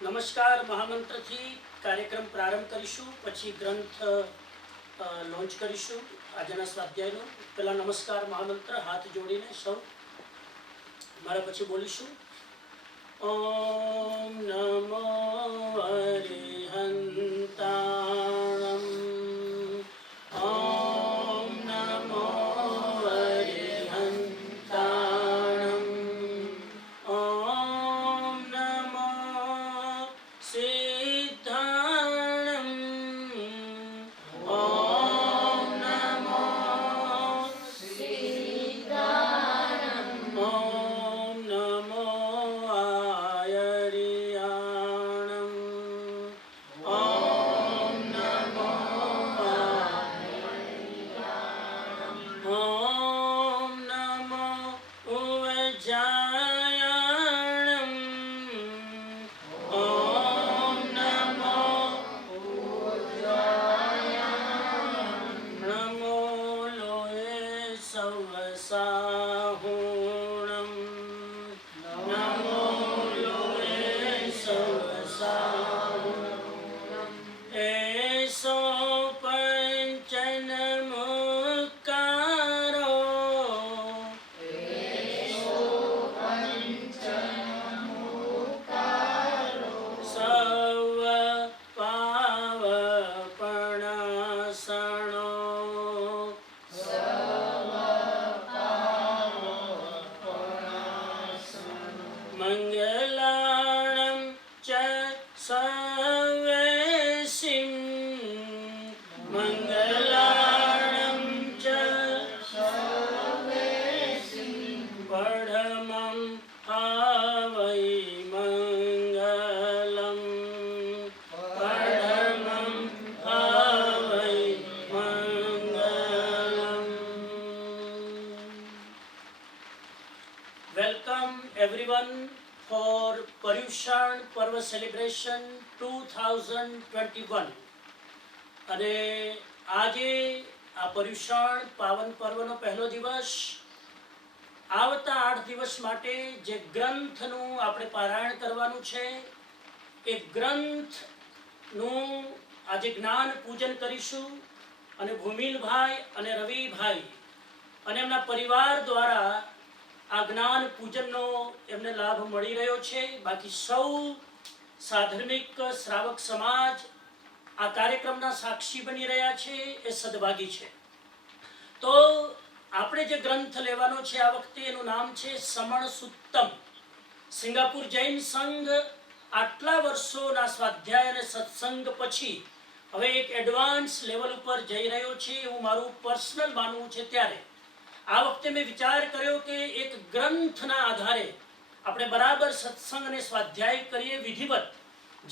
નમસ્કાર મહામંત્રથી કાર્યક્રમ પ્રારંભ કરીશું, પછી ગ્રંથ લોન્ચ કરીશું આજના સ્વાધ્યાયનો. પહેલા નમસ્કાર મહામંત્ર હાથ જોડીને સૌ મારા પછી બોલીશું. ઓમ નમો અરિહંતાણમ. ઓમ નમો અરિહંતાણમ. ઓમ નમો સિદ્ધાણમ. ઓમ નમો સિદ્ધાણમ. ઓમ નમો આયર્યાણમ. ઓમ નમો ઓમ નમો ઉવજાયાણમ. ઓમ નમો નમો લોએ સવસાહુણમ. નમો લોએ સવસાહુણમ. એસો પંચનમુકારો. સવ પાવપણાસણો. મંગલાણં ચ સવેશિં. મંગલાણં ચ પરમં આવૈ Mangalam. પરમં આવૈ Mangalam. Welcome everyone for Paryushan પર્વ સેલિબ્રેશન 2021. અને આજે આ પર્યુષણ પાવન પર્વનો પહેલો દિવસ. આવતા 8 દિવસ માટે જે ગ્રંથનું આપણે પારાયણ કરવાનું છે એ ગ્રંથનું આજે જ્ઞાન પૂજન કરીશું. અને ભૂમિલભાઈ અને રવિભાઈ અને એમના પરિવાર દ્વારા આ જ્ઞાન પૂજનનો એમને લાભ મળી રહ્યો છે. બાકી સૌ સાધર્મિક શ્રાવક સમાજ આ કાર્યક્રમના સાક્ષી બની રહ્યા છે એ સદભાગી છે. તો આપણે જે ગ્રંથ લેવાનો છે આ વખતે એનું નામ છે સમણ સુત્તમ. સિંગાપુર જૈન સંઘ આટલા વર્ષોના સ્વાધ્યાય અને સત્સંગ પછી હવે એક એડવાન્સ લેવલ ઉપર જઈ રહ્યો છે એવું મારું પર્સનલ માનવું છે. ત્યારે આ વખતે મેં વિચાર કર્યો કે એક ગ્રંથના આધારે આપણે બરાબર સત્સંગ અને સ્વાધ્યાય કરીએ વિધિવત,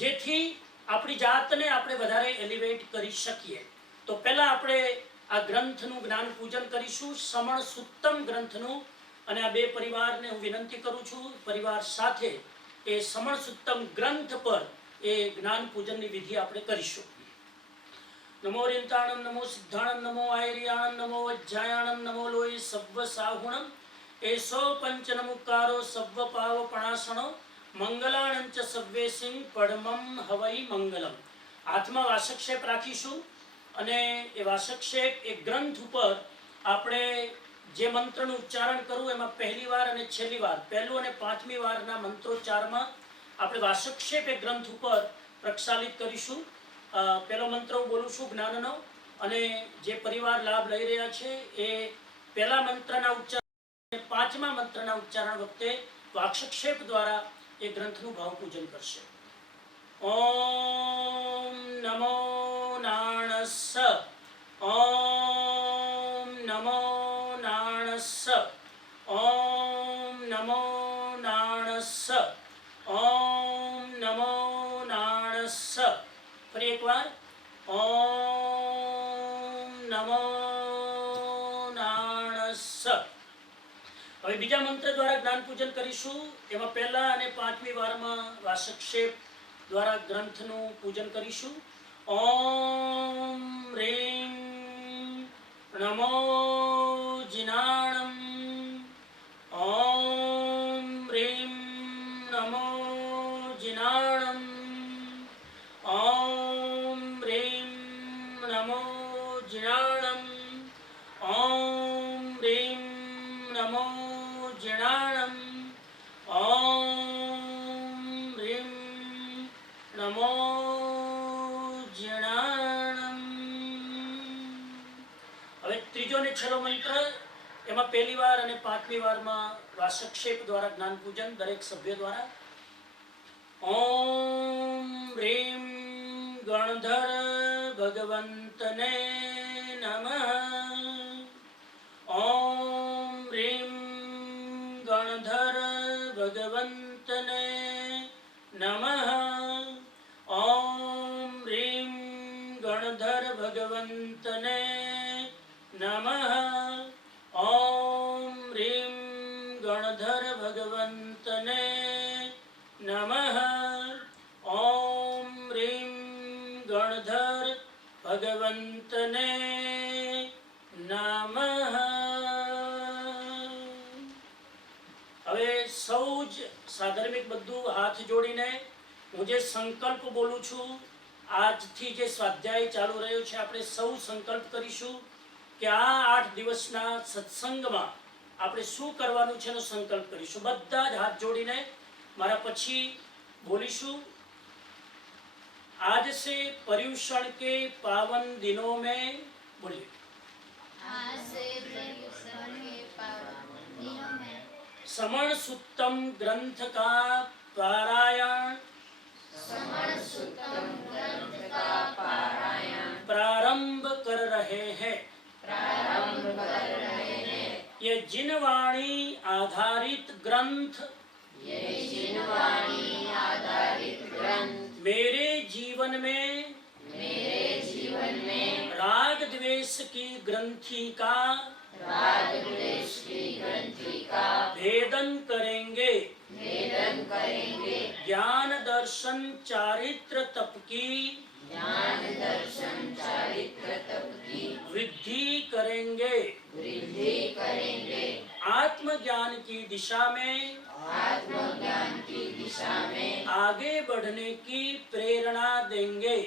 જેથી આપણી જાતને આપણે વધારે એલિવેટ કરી શકીએ. તો પહેલા આપણે આ ગ્રંથનું જ્ઞાન પૂજન કરીશું, સમણ સુત્તમ ગ્રંથનું. અને આ બે પરિવારને હું વિનંતી કરું છું પરિવાર સાથે એ સમણ સુત્તમ ગ્રંથ પર એ જ્ઞાન પૂજનની વિધિ આપણે કરીશું. નમો રિંતાણમ. નમો સિદ્ધાણમ. નમો આયર્યાણમ. નમો વજ્જાયાણમ. નમો લોય સવ્વ સાહુણમ. એસો પંચનમુકારો સવ્વ પાવપણાસણો. મંગલાણં ચ સવ્વેસિં પડમં હવૈ મંગલમ. હાથમાં વાસક્ષેપ રાખીશું અને એ વાસક્ષેપ એ ગ્રંથ ઉપર આપણે જે મંત્રનું ઉચ્ચારણ કરવું એમાં પહેલી વાર અને છેલ્લી વાર, પહેલું અને પાંચમી વારના મંત્રોચ્ચારમાં આપણે વાસક્ષેપ એ ગ્રંથ ઉપર પ્રક્ષાલિત કરીશું. પહેલો મંત્ર હું બોલું છું જ્ઞાનનો, અને જે પરિવાર લાભ લઈ રહ્યા છે એ પહેલા મંત્રના ઉચ્ચારણ, પાંચમા મંત્રના ઉચ્ચારણ વખતે વાક્ષક્ષેપ દ્વારા એ ગ્રંથનું ભાવ પૂજન કરશે. ઓમ નમો નાણસ્સ. ઓમ નમો નાણસ્સ. ઓમ નમો નાણસ્સ. ઓમ નમો નાણસ્સ. ફરી એકવાર. ઓમ નમો નાણસ્સ. હવે બીજા મંત્ર દ્વારા જ્ઞાન પૂજન કરીશું. એમાં પહેલા અને પાંચમી વારમાં વાસક્ષેપ દ્વારા ગ્રંથનું પૂજન કરીશું. ઓમ રીમ નમો જીનાણમ. ઓમ રીમ નમો જીનાણમ. જીનાણમ ઓમ રીમ નમો જીણાણમ. હવે ત્રીજો ને છેલ્લો મંત્ર, એમાં પહેલી વાર અને પાંચમી વારમાં વાસક્ષેપ દ્વારા જ્ઞાન પૂજન દરેક સભ્ય દ્વારા. ઓમ રીમ ગણધર ભગવંતને નમઃ. ઓમ રીમ ગણધર ભગવંતને નમઃ. ઓમ રીમ ગણધર ભગવંતને નમઃ. ઓમ રીમ ગણધર ભગવંતને નમઃ. ઓમ રીમ ગણધર ભગવંતને નમઃ. હવે સૌ જ સાધર્મિક બધું હાથ જોડીને હું જે સંકલ્પ બોલું છું, આજથી જે સ્વાધ્યાય ચાલુ રહ્યો છે, આપણે સૌ સંકલ્પ કરીશું કે આ 8 દિવસના સત્સંગમાં આપણે શું કરવાનું છે એનો સંકલ્પ કરીશું. બધા જ હાથ જોડીને મારા પછી બોલીશું. आज से पर्युषण के पावन दिनों में बोलिए समण सुत्तम ग्रंथ का पारायण प्रारंभ कर रहे हैं. ये जिनवाणी आधारित ग्रंथ मेरे जीवन में राग द्वेष की ग्रंथि का भेदन करेंगे. ज्ञान दर्शन चारित्र तप की वृद्धि करेंगे. आत्मज्ञान की दिशा में आगे बढ़ने की प्रेरणा देंगे.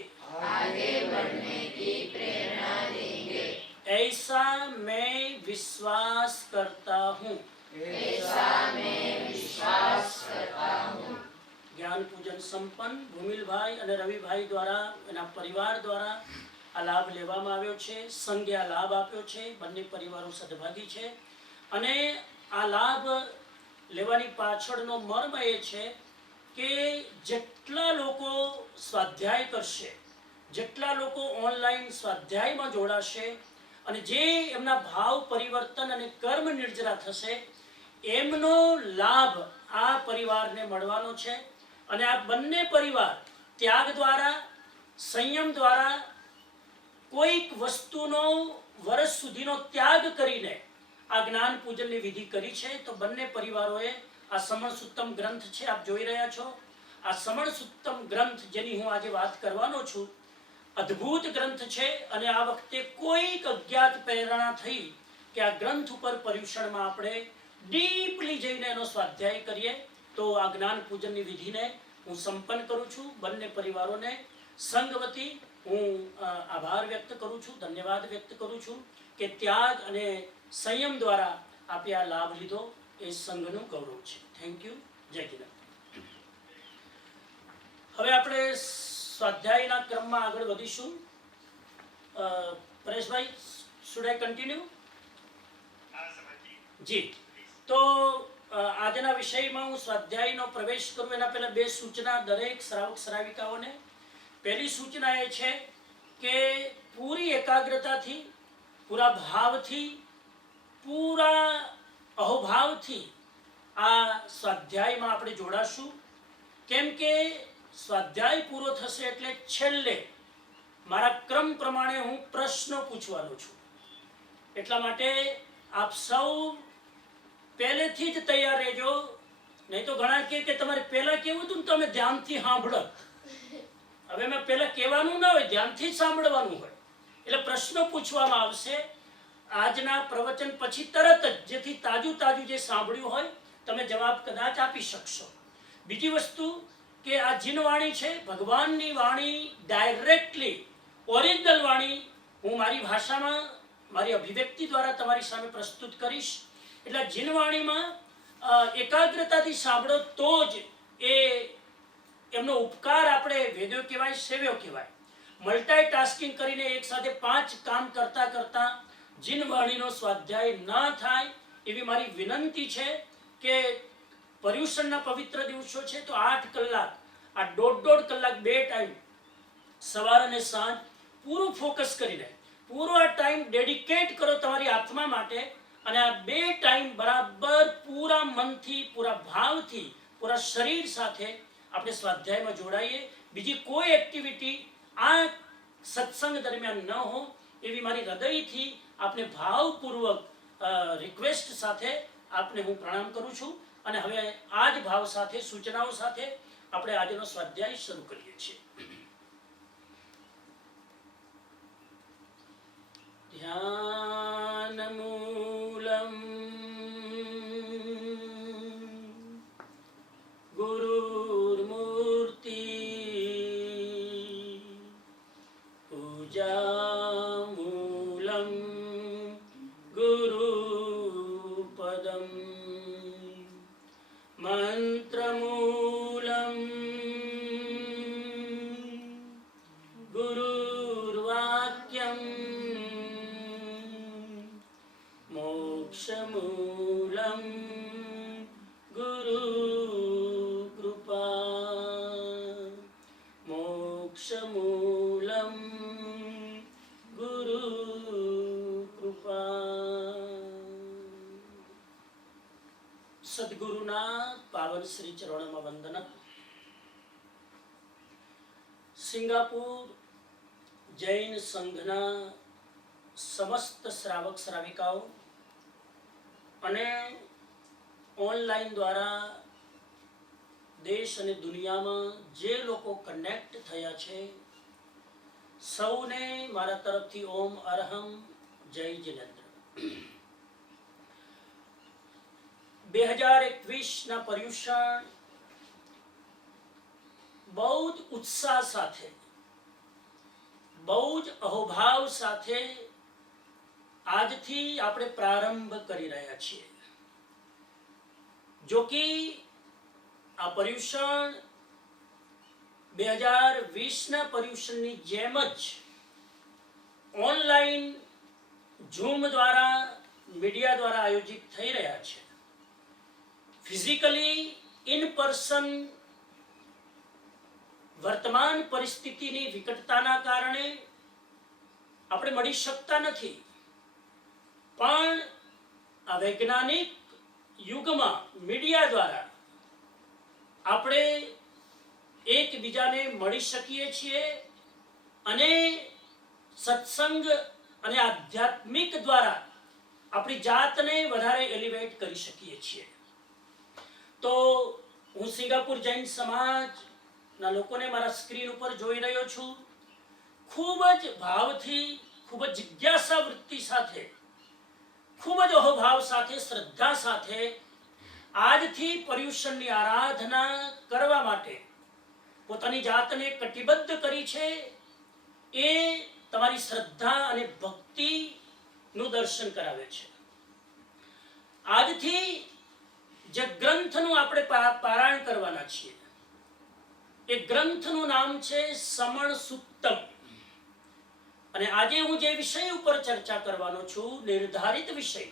ऐसा मैं विश्वास करता हूँ. જ્ઞાન પૂજન સંપન્ન. ભૂમિલભાઈ અને રવિભાઈ દ્વારા, એના પરિવાર દ્વારા આ લાભ લેવામાં આવ્યો છે. સંઘે આ લાભ આપ્યો છે. બંને પરિવારો સદભાગી છે. અને આ લાભ લેવાની પાછળનો મર્મ એ છે કે જેટલા લોકો સ્વાધ્યાય કરશે, જેટલા લોકો ઓનલાઈન સ્વાધ્યાયમાં જોડાશે અને જે એમના ભાવ પરિવર્તન અને કર્મ નિર્જરા થશે, એમનો લાભ આ પરિવારને મળવાનો છે. અને આ બંને પરિવાર ત્યાગ દ્વારા, સંયમ દ્વારા કોઈક વસ્તુનો વર્ષ સુધીનો ત્યાગ કરીને આ જ્ઞાન પૂજનની વિધિ કરી છે. તો બંને પરિવારોએ આ સમણ સુત્તમ ગ્રંથ છે, આપ જોઈ રહ્યા છો. આ સમણ સુત્તમ ગ્રંથ જેની હું આજે વાત કરવાનો છું, અદ્ભુત ગ્રંથ છે. અને આ વખતે કોઈક અજ્ઞાત પ્રેરણા થઈ કે આ ગ્રંથ ઉપર પર્યુષણમાં આપણે ડીપલી જઈને એનો સ્વાધ્યાય કરીએ. તો આ જ્ઞાન પૂજનની વિધિને હું સંપન્ન કરું છું. બંને પરિવારોને સંઘ વતી હું આભાર વ્યક્ત કરું છું, ધન્યવાદ વ્યક્ત કરું છું કે ત્યાગ અને સંયમ દ્વારા આપે આ લાભ લીધો. એ સંઘનું ગૌરવ છે. Thank you. જય કિરણ. હવે આપણે સ્વાધ્યાયના ક્રમમાં આગળ વધીશું. પરેશભાઈ, શુડ આઈ કન્ટિન્યુ? જી. તો આજના વિષયમાં હું સ્વાધ્યાયનો પ્રવેશ કરું એના પહેલા 2 સૂચના દરેક શ્રાવક શ્રાવિકાઓને. પહેલી સૂચના એ છે કે પૂરી એકાગ્રતાથી, પૂરા ભાવથી, પૂરા અહોભાવથી આ સ્વાધ્યાયમાં આપણે જોડાશું. કેમ કે સ્વાધ્યાય પૂરો થશે એટલે છેલ્લે મારા ક્રમ પ્રમાણે હું પ્રશ્નો પૂછવાનો છું. એટલા માટે આપ સૌ પહેલેથી જ તૈયાર રહેજો. નહીં તો ઘણા કહે કે તમારે પહેલા કેવું હતું ને તમે ધ્યાનથી સાંભળો. હવે મેં પહેલા કહેવાનું ના હોય, ધ્યાનથી જ સાંભળવાનું હોય. એટલે પ્રશ્નો પૂછવામાં આવશે આજના પ્રવચન પછી તરત જ, જેથી તાજું તાજું જે સાંભળ્યું હોય તમે જવાબ કદાચ આપી શકશો. બીજી વસ્તુ કે આ જીન વાણી છે, ભગવાનની વાણી, ડાયરેક્ટલી ઓરિજિનલ વાણી હું મારી ભાષામાં, મારી અભિવ્યક્તિ દ્વારા તમારી સામે પ્રસ્તુત કરીશ. એટલે જીન વાણીમાં એકાગ્રતાથી સાંભળો તો જ એ એમનો ઉપકાર આપણે વેદ્યો કહેવાય, સેવ્યો કહેવાય. મલ્ટાઈટાસ્કિંગ કરીને એક સાથે 5 કામ કરતા કરતા જીનવાણીનો સ્વાધ્યાય ન થાય એવી મારી વિનંતી છે કે પર્યુષણના પવિત્ર દિવસો છે તો 8 કલાક, આ દોઢ કલાક 2 ટાઈમ સવાર અને સાંજ પૂરું ફોકસ કરીને પૂરો આ ટાઈમ ડેડિકેટ કરો તમારી આત્મા માટે. અને આ 2 ટાઈમ બરાબર પૂરા મનથી, પૂરા ભાવથી, પૂરા શરીર સાથે આપણે સ્વાધ્યાયમાં જોડાઈએ. બીજી કોઈ એક્ટિવિટી આ સત્સંગ દરમિયાન ન હો એવી મારી હૃદયથી આપને ભાવપૂર્વક રિક્વેસ્ટ સાથે આપને હું પ્રણામ કરું છું. અને હવે આ જ ભાવ સાથે, સૂચનાઓ સાથે આપણે આજનો સ્વાધ્યાય શરૂ કરીએ છીએ. ધ્યાનમૂલમ ગુરુર્મૂર્તિ પૂજામૂલમ ગુરુપદમ મંત્રમૂલમ ગુરુર્વાક્યમ મોક્ષમૂલમ ગુરુકૃપા મોક્ષમૂલમ ગુરુકૃપા. સદગુરુના પાવન શ્રી ચરણોમાં વંદન. સિંગાપુર જૈન સંઘના સમસ્ત શ્રાવક શ્રાવિકાઓ અને ઓનલાઈન દ્વારા દેશ અને દુનિયામાં જે લોકો કનેક્ટ થયા છે સૌને મારા તરફથી ઓમ અરહમ જય જિનેન્દ્ર. 2021ના પર્યુષણ બહુ જ ઉત્સાહ સાથે, બહુ જ અહોભાવ સાથે આજથી આપણે પ્રારંભ કરી રહ્યા છીએ. જો કે આ પર્યુષણ 2020ના પર્યુષણની જેમ જ ઓનલાઈન ઝૂમ દ્વારા, મીડિયા દ્વારા આયોજિત થઈ રહ્યા છે. ફિઝિકલી ઇન પર્સન વર્તમાન પરિસ્થિતિની વિકટતાના કારણે આપણે મળી શકતા નથી, પણ આ વૈજ્ઞાનિક યુગમાં મીડિયા દ્વારા આપણે એકબીજાને મળી શકીએ છીએ અને સત્સંગ અને આધ્યાત્મિક દ્વારા આપણી જાતને વધારે એલિવેટ કરી શકીએ છીએ. તો હું સિંગાપુર જૈન સમાજના લોકોને મારા સ્ક્રીન ઉપર જોઈ રહ્યો છું. ખૂબ જ ભાવથી, ખૂબ જ જિજ્ઞાસા વૃત્તિ સાથે, ખૂબ જ અહોભાવ સાથે, શ્રદ્ધા સાથે આજથી પર્યુષણની આરાધના કરવા માટે પોતાની જાતને કટિબદ્ધ કરી છે. એ તમારી શ્રદ્ધા અને ભક્તિનું દર્શન કરાવે છે. આજથી જે ગ્રંથનું આપણે પારાયણ કરવાના છીએ એ ગ્રંથનું નામ છે સમણ સુત્તમ. અને આજે હું જે વિષય ઉપર ચર્ચા કરવાનો છું, નિર્ધારિત વિષય,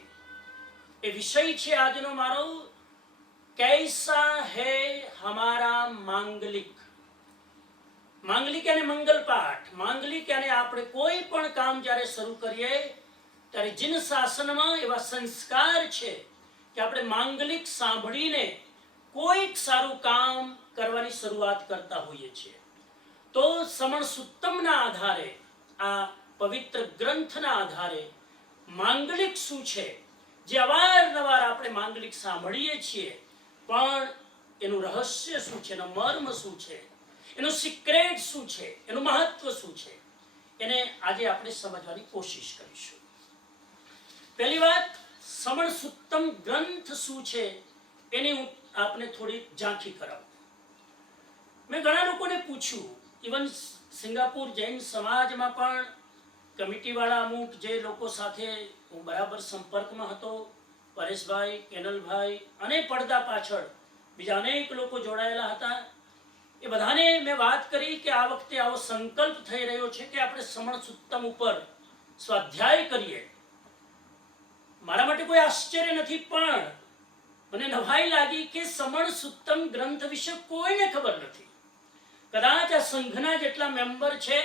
એ વિષય છે આજનો મારો કૈસા હૈ હમારા માંગલિક. માંગલિક અને મંગલ પાઠ. માંગલિક અને આપણે કોઈ પણ કામ જ્યારે શરૂ કરીએ ત્યારે જીન શાસનમાં એવા સંસ્કાર છે કે આપણે માંગલિક સાંભળીને કોઈક સારું કામ કરવાની શરૂઆત કરતા હોઈએ છીએ. તો સમણ સુત્તમના આધારે, આ પવિત્ર ગ્રંથના આધારે માંગલિક શું છે, જે અવારનવાર આપણે માંગલિક સાંભળીએ છીએ, પણ એનું રહસ્ય શું છે, એનો મર્મ શું છે, એનું સિક્રેટ શું છે, એનું મહત્વ શું છે, એને આજે આપણે સમજવાની કોશિશ કરીશું. પહેલી વાત, સમણ સુત્તમ ગ્રંથ શું છે એની હું આપને થોડી ઝાંખી કરાવું. મેં ઘણા લોકોને પૂછ્યું, ઇવન સિંગાપુર જૈન સમાજમાં પણ કમિટીવાળા અમુક જે લોકો સાથે હું બરાબર સંપર્કમાં હતો, પરેશભાઈ, કેનલભાઈ અને પડદા પાછળ બીજા અનેક લોકો જોડાયેલા હતા. એ બધાને મેં વાત કરી કે આ વખતે આવો સંકલ્પ થઈ રહ્યો છે કે આપણે સમણ સુત્તમ ઉપર સ્વાધ્યાય કરીએ. મારા માટે કોઈ આશ્ચર્ય નથી, પણ મને નવાઈ લાગી કે સમણ સુત્તમ ગ્રંથ વિશે કોઈને ખબર નથી. કદાચ આ સંઘના જેટલા મેમ્બર છે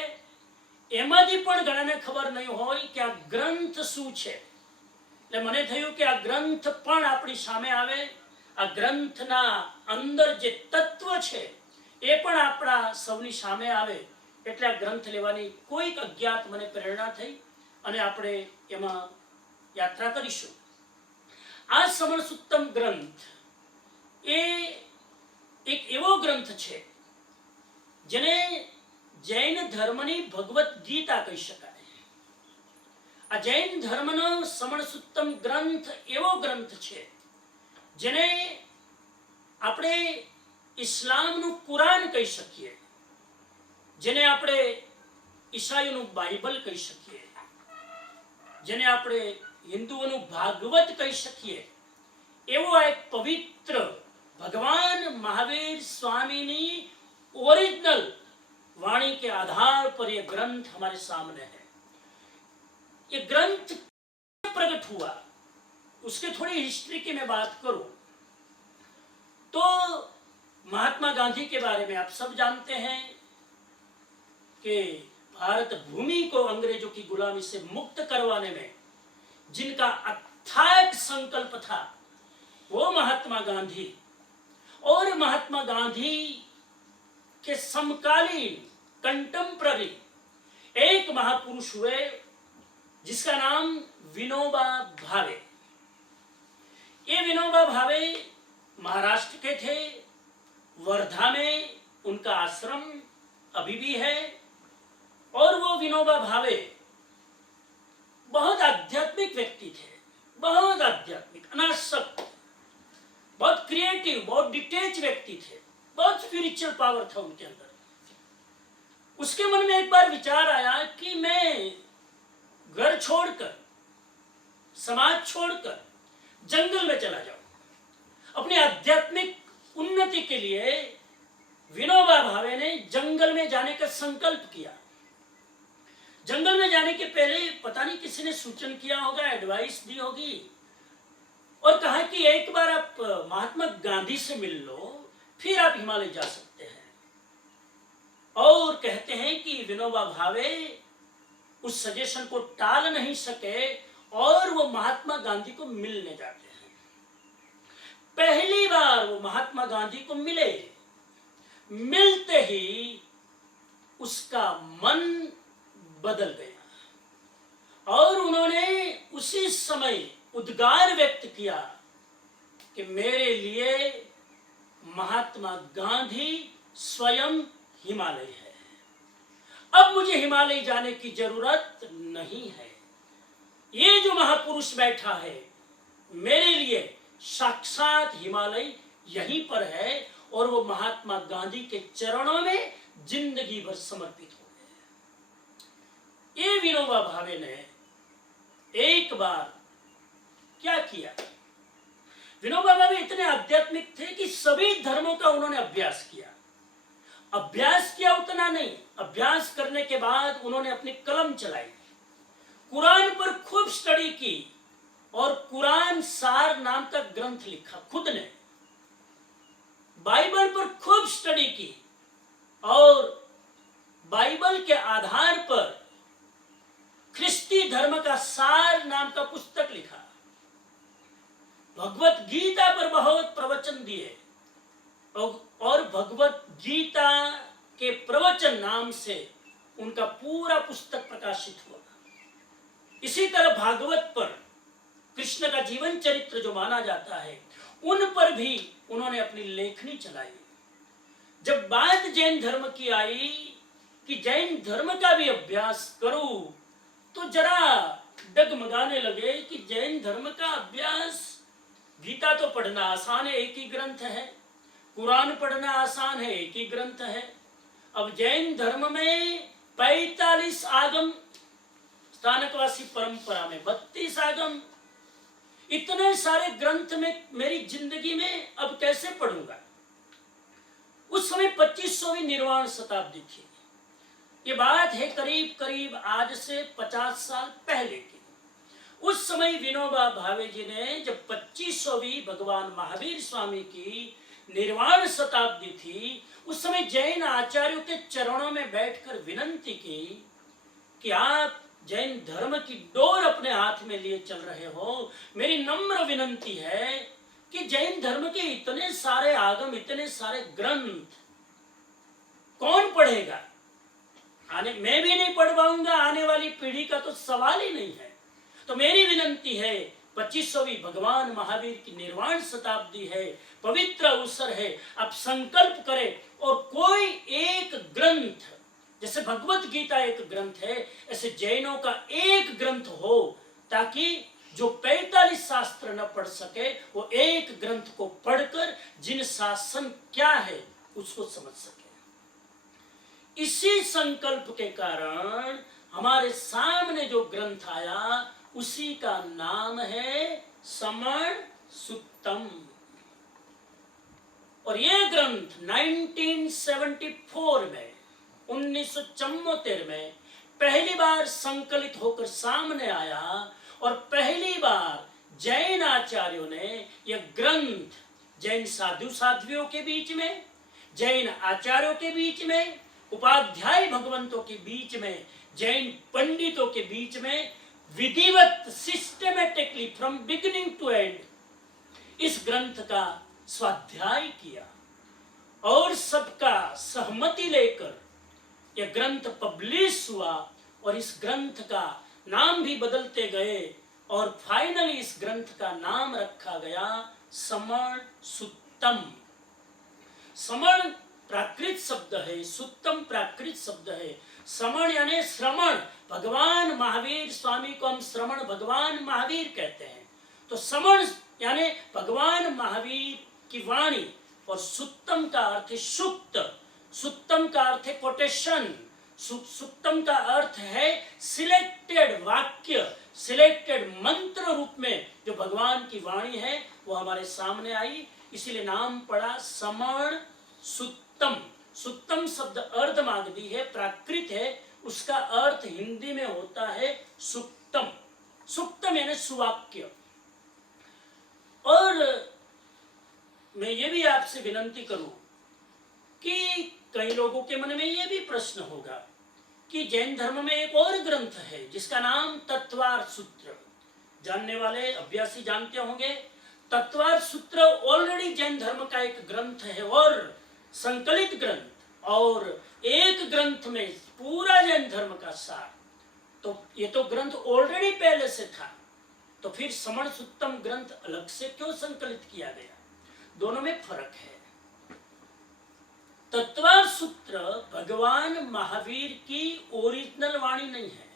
એમાંથી પણ ઘણાને ખબર નહીં હોય કે આ ગ્રંથ શું છે. એટલે મને થયું કે આ ગ્રંથ પણ આપણી સામે આવે, આ ગ્રંથના અંદર જે તત્વ છે એ પણ આપણા સૌની સામે આવે. એટલે આ ગ્રંથ લેવાની કોઈક અજ્ઞાત મને પ્રેરણા થઈ અને આપણે એમાં યાત્રા કરીશું. આ સમણ સુત્તમ ગ્રંથ એ એક એવો ગ્રંથ છે જેને જૈન ધર્મની ભગવદ્ ગીતા કહી શકાય. આ જૈન ધર્મનો સમણ સુત્તમ ગ્રંથ એવો ગ્રંથ છે જેને આપણે ઇસ્લામનું કુરાન કહી શકીએ, જેને આપણે ઈસાઈઓનું બાઇબલ કહી શકીએ, જેને આપણે હિન્દુઓનું ભાગવત કહી શકીએ. એવો એક પવિત્ર भगवान महावीर स्वामी ओरिजिनल वाणी के आधार पर यह ग्रंथ हमारे सामने है. ये ग्रंथ प्रकट हुआ, उसके थोड़ी हिस्ट्री की मैं बात करूं तो महात्मा गांधी के बारे में आप सब जानते हैं कि भारत भूमि को अंग्रेजों की गुलामी से मुक्त करवाने में जिनका अथाक संकल्प था वो महात्मा गांधी. और महात्मा गांधी के समकालीन कंटेम्प्ररी एक महापुरुष हुए जिसका नाम विनोबा भावे. ये विनोबा भावे महाराष्ट्र के थे. वर्धा में उनका आश्रम अभी भी है. और वो विनोबा भावे बहुत आध्यात्मिक व्यक्ति थे, बहुत आध्यात्मिक, अनासक्त, बहुत क्रिएटिव, बहुत डिटेच व्यक्ति थे. बहुत स्पिरिचुअल पावर था उनके अंदर. उसके मन में एक बार विचार आया कि मैं घर छोड़कर, समाज छोड़कर जंगल में चला जाऊं. अपनी आध्यात्मिक उन्नति के लिए विनोबा भावे ने जंगल में जाने का संकल्प किया. जंगल में जाने के पहले पता नहीं किसी ने सूचन किया होगा, एडवाइस दी होगी और कहा कि एक बार आप महात्मा गांधी से मिल लो, फिर आप हिमालय जा सकते हैं. और कहते हैं कि विनोबा भावे उस सजेशन को टाल नहीं सके और वो महात्मा गांधी को मिलने जाते हैं. पहली बार वो महात्मा गांधी को मिले, मिलते ही उसका मन बदल गया और उन्होंने उसी समय उद्गार व्यक्त किया कि मेरे लिए महात्मा गांधी स्वयं हिमालय है. अब मुझे हिमालय जाने की जरूरत नहीं है. ये जो महापुरुष बैठा है मेरे लिए साक्षात हिमालय यहीं पर है. और वो महात्मा गांधी के चरणों में जिंदगी भर समर्पित हो गए. ये विनोबा भावे ने एक बार क्या किया, विनोबा भावे इतने आध्यात्मिक थे कि सभी धर्मों का उन्होंने अभ्यास किया. अभ्यास किया उतना नहीं, अभ्यास करने के बाद उन्होंने अपनी कलम चलाई, कुरान पर खूब स्टडी की और कुरान सार नाम का ग्रंथ लिखा खुद ने. बाइबल पर खूब स्टडी की और बाइबल के आधार पर ख्रिस्ती धर्म का सार नाम का पुस्तक लिखा. भगवत गीता पर बहुत प्रवचन दिए और भगवत गीता के प्रवचन नाम से उनका पूरा पुस्तक प्रकाशित हुआ. इसी तरह भागवत पर कृष्ण का जीवन चरित्र जो माना जाता है उन पर भी उन्होंने अपनी लेखनी चलाई. जब बात जैन धर्म की आई कि जैन धर्म का भी अभ्यास करूं तो जरा डगमगाने लगे कि जैन धर्म का अभ्यास, गीता तो पढ़ना आसान है, एक ही ग्रंथ है. कुरान पढ़ना आसान है, एक ही ग्रंथ है. अब जैन धर्म में 45 आगम, स्थानकवासी परंपरा में 32 आगम, इतने सारे ग्रंथ में मेरी जिंदगी में अब कैसे पढ़ूंगा। उस समय 2500वीं निर्वाण शताब्दी थी। ये बात है करीब करीब आज से 50 साल पहले की। उस समय विनोबा भावे जी ने जब 2500वीं भगवान महावीर स्वामी की निर्वाण शताब्दी थी, उस समय जैन आचार्यों के चरणों में बैठकर विनंती की कि आप जैन धर्म की डोर अपने हाथ में लिए चल रहे हो, मेरी नम्र विनंती है कि जैन धर्म के इतने सारे आगम, इतने सारे ग्रंथ कौन पढ़ेगा। मैं भी नहीं पढ़ पाऊंगा, आने वाली पीढ़ी का तो सवाल ही नहीं है। तो मेरी विनंती है, 2500वीं भगवान महावीर की निर्वाण शताब्दी है, पवित्र अवसर है, आप संकल्प करें और कोई एक ग्रंथ, जैसे भगवत गीता एक ग्रंथ है, ऐसे जैनों का एक ग्रंथ हो, ताकि जो 45 शास्त्र न पढ़ सके वो एक ग्रंथ को पढ़कर जिन शासन क्या है उसको समझ सके। इसी संकल्प के कारण हमारे सामने जो ग्रंथ आया उसी का नाम है समण सुत्तम। और ये ग्रंथ 1974 में 1974 में पहली बार संकलित होकर सामने आया और पहली बार जैन आचार्यों ने यह ग्रंथ जैन साधु साध्वियों के बीच में, जैन आचार्यों के बीच में, उपाध्याय भगवंतों के बीच में, जैन पंडितों के बीच में विधिवत systematically from beginning to and इस ग्रंथ का स्वाध्याय किया और सबका सहमति लेकर यह ग्रंथ पब्लिश हुआ। और इस ग्रंथ का नाम भी बदलते गए और फाइनली इस ग्रंथ का नाम रखा गया समण सुत्तम। समण प्राकृत शब्द है, सुत्तम प्राकृत शब्द है। समण यानी श्रवण, भगवान महावीर स्वामी को हम श्रवण भगवान महावीर कहते हैं। तो समण यानी भगवान महावीर की वाणी और सुत्तम का अर्थ है सुक्त, सुत्तम का अर्थ है कोटेशन, सुत्तम का अर्थ है सिलेक्टेड वाक्य, सिलेक्टेड मंत्र रूप में जो भगवान की वाणी है वो हमारे सामने आई, इसीलिए नाम पड़ा समण सुत्तम। सुत्तम शब्द अर्धमागधी है, प्राकृत है, उसका अर्थ हिंदी में होता है सुक्तम। सुक्तम यानी सुवाक्य। और मैं ये भी आपसे विनंती करूं कि कई लोगों के मन में ये भी प्रश्न होगा कि जैन धर्म में एक और ग्रंथ है जिसका नाम तत्वार्थ सूत्र। जानने वाले अभ्यासी जानते होंगे, तत्वार्थ सूत्र ऑलरेडी जैन धर्म का एक ग्रंथ है और संकलित ग्रंथ, और एक ग्रंथ में पूरा जैन धर्म का सार। तो ये तो ग्रंथ ऑलरेडी पहले से था, तो फिर समण सुत्तम ग्रंथ अलग से क्यों संकलित किया गया? दोनों में फर्क है। तत्वार्थ सूत्र भगवान महावीर की ओरिजिनल वाणी नहीं है।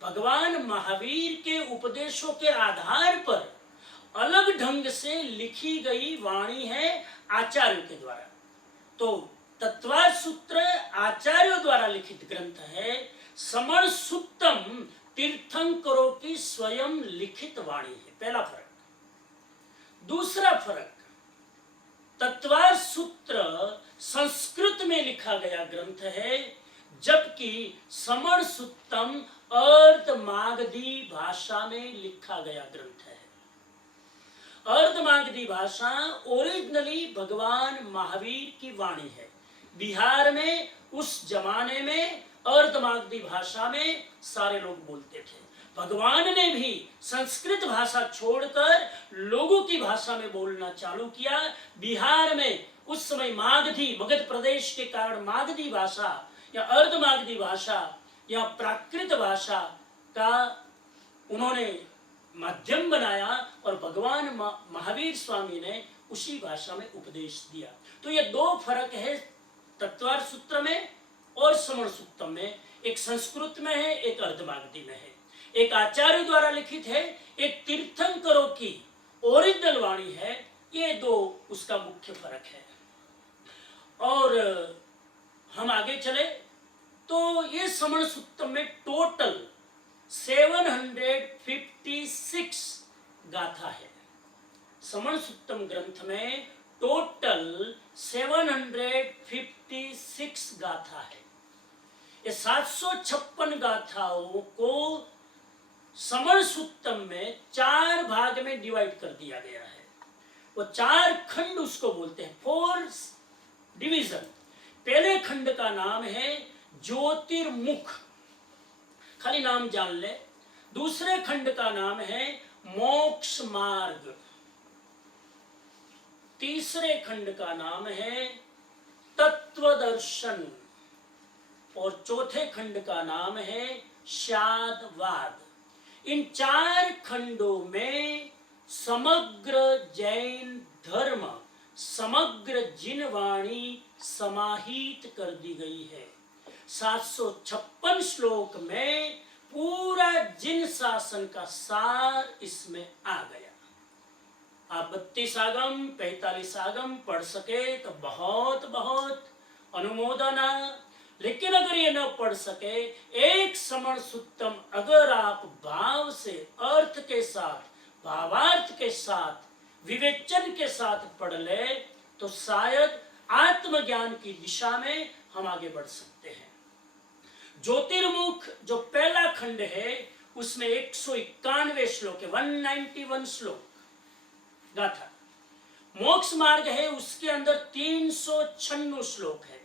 भगवान महावीर के उपदेशों के आधार पर अलग ढंग से लिखी गई वाणी है आचार्यों के द्वारा। तो तत्वार्थ सूत्र आचार्यों द्वारा लिखित ग्रंथ है। समण सुत्तम तीर्थंकरों की स्वयं लिखित वाणी है। पहला फर्क। दूसरा फर्क, तत्वार्थ सूत्र संस्कृत में लिखा गया ग्रंथ है, जबकि समण सुत्तम अर्धमागधी भाषा में लिखा गया ग्रंथ है। अर्धमागधी भाषा ओरिजिनली भगवान महावीर की वाणी है। बिहार में उस जमाने में अर्धमागधी भाषा में सारे लोग बोलते थे। भगवान ने भी संस्कृत भाषा छोड़कर लोगों की भाषा में बोलना चालू किया। बिहार में उस समय मागधी, मगध प्रदेश के कारण मागधी भाषा या अर्धमागधी भाषा या प्राकृत भाषा का उन्होंने माध्यम बनाया और भगवान महावीर स्वामी ने उसी भाषा में उपदेश दिया। तो ये दो फर्क है तत्वार्थ सूत्र में और समण सुत्तम में। एक संस्कृत में है, एक अर्धमागधी में है। एक आचार्य द्वारा लिखित है, एक तीर्थंकरों की ओरिजिनल वाणी है। ये दो उसका मुख्य फर्क है। और हम आगे चले तो ये समण सुत्तम में टोटल 756 गाथा है। समण सुत्तम ग्रंथ में टोटल 756 गाथा है। ये 756 गाथाओं को समण सुत्तम में 4 भाग में डिवाइड कर दिया गया है। वो 4 खंड उसको बोलते हैं, 4 डिवीजन। पहले खंड का नाम है ज्योतिर्मुख, खाली नाम जान ले। दूसरे खंड का नाम है मोक्ष मार्ग। तीसरे खंड का नाम है तत्वदर्शन और चौथे खंड का नाम है शादवाद। इन 4 खंडों में समग्र जैन धर्म, समग्र जिनवाणी समाहित कर दी गई है। 756 श्लोक में पूरा जिन शासन का सार इसमें आ गया। आप 32 आगम 45 आगम पढ़ सके तो बहुत बहुत अनुमोदना, लेकिन अगर ये न पढ़ सके, एक समण सुत्तम अगर आप भाव से, अर्थ के साथ, भावार्थ के साथ, विवेचन के साथ पढ़ ले तो शायद आत्मज्ञान की दिशा में हम आगे बढ़ सकते हैं। ज्योतिर्मुख जो पहला खंड है उसमें 191 श्लोक है, 191 श्लोक गाथा। मोक्ष मार्ग है, उसके अंदर 396 श्लोक है,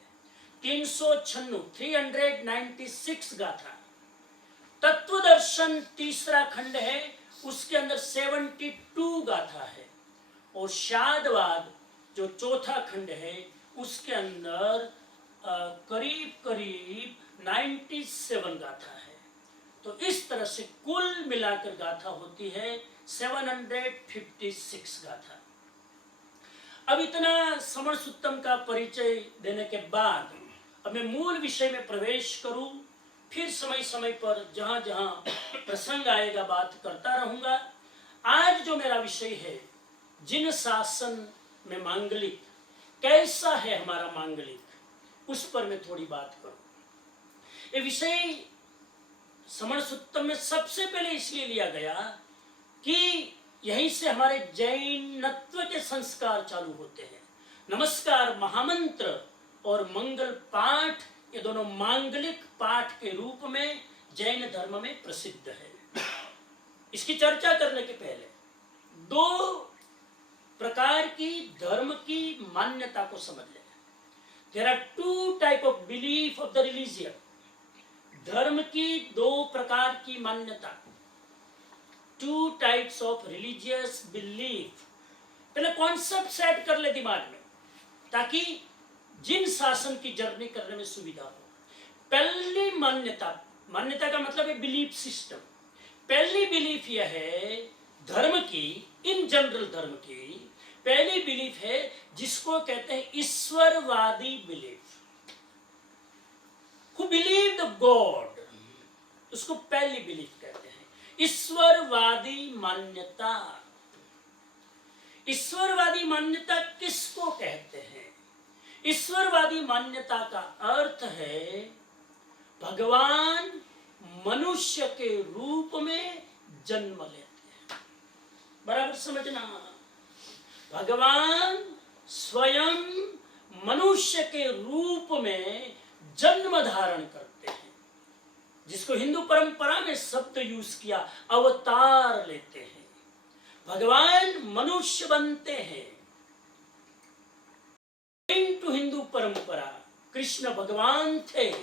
396 गाथा। तत्वदर्शन तीसरा खंड है, उसके अंदर 72 गाथा है। और शादवाद जो चौथा खंड है उसके अंदर करीब करीब 97 गाथा है। तो इस तरह से कुल मिलाकर गाथा होती है 756 गाथा। अब इतना समण सुत्तम का परिचय देने के बाद अब मैं मूल विषय में प्रवेश करूं, फिर समय समय पर जहां जहां प्रसंग आएगा बात करता रहूंगा। आज जो मेरा विषय है, जिन शासन में मांगलिक, कैसा है हमारा मांगलिक, उस पर मैं थोड़ी बात करूं। ये विषय समण सुत्तम में सबसे पहले इसलिए लिया गया कि यहीं से हमारे जैनत्व के संस्कार चालू होते हैं। नमस्कार महामंत्र और मंगल पाठ, ये दोनों मांगलिक पाठ के रूप में जैन धर्म में प्रसिद्ध है। इसकी चर्चा करने के पहले 2 प्रकार की धर्म की मान्यता को समझ लें। There are 2 type of belief of the religion. धर्म की 2 प्रकार की मान्यता, 2 टाइप्स ऑफ रिलीजियस बिलीफ। पहले कॉन्सेप्ट सेट कर ले दिमाग में, ताकि जिन शासन की जर्नी करने में सुविधा हो। पहली मान्यता, मान्यता का मतलब है बिलीफ सिस्टम। पहली बिलीफ यह है धर्म की, इन जनरल धर्म की पहली बिलीफ है जिसको कहते हैं ईश्वरवादी belief. Who believe the God, उसको पहली बिलीफ कहते हैं, ईश्वरवादी मान्यता। ईश्वरवादी मान्यता किसको कहते हैं? ईश्वरवादी मान्यता का अर्थ है भगवान मनुष्य के रूप में जन्म लेते हैं। बराबर समझना, भगवान स्वयं मनुष्य के रूप में जन्म धारण करते हैं, जिसको हिंदू परंपरा में शब्द यूज किया, अवतार लेते हैं। भगवान मनुष्य बनते हैं। टू हिंदू परंपरा कृष्ण भगवान थे,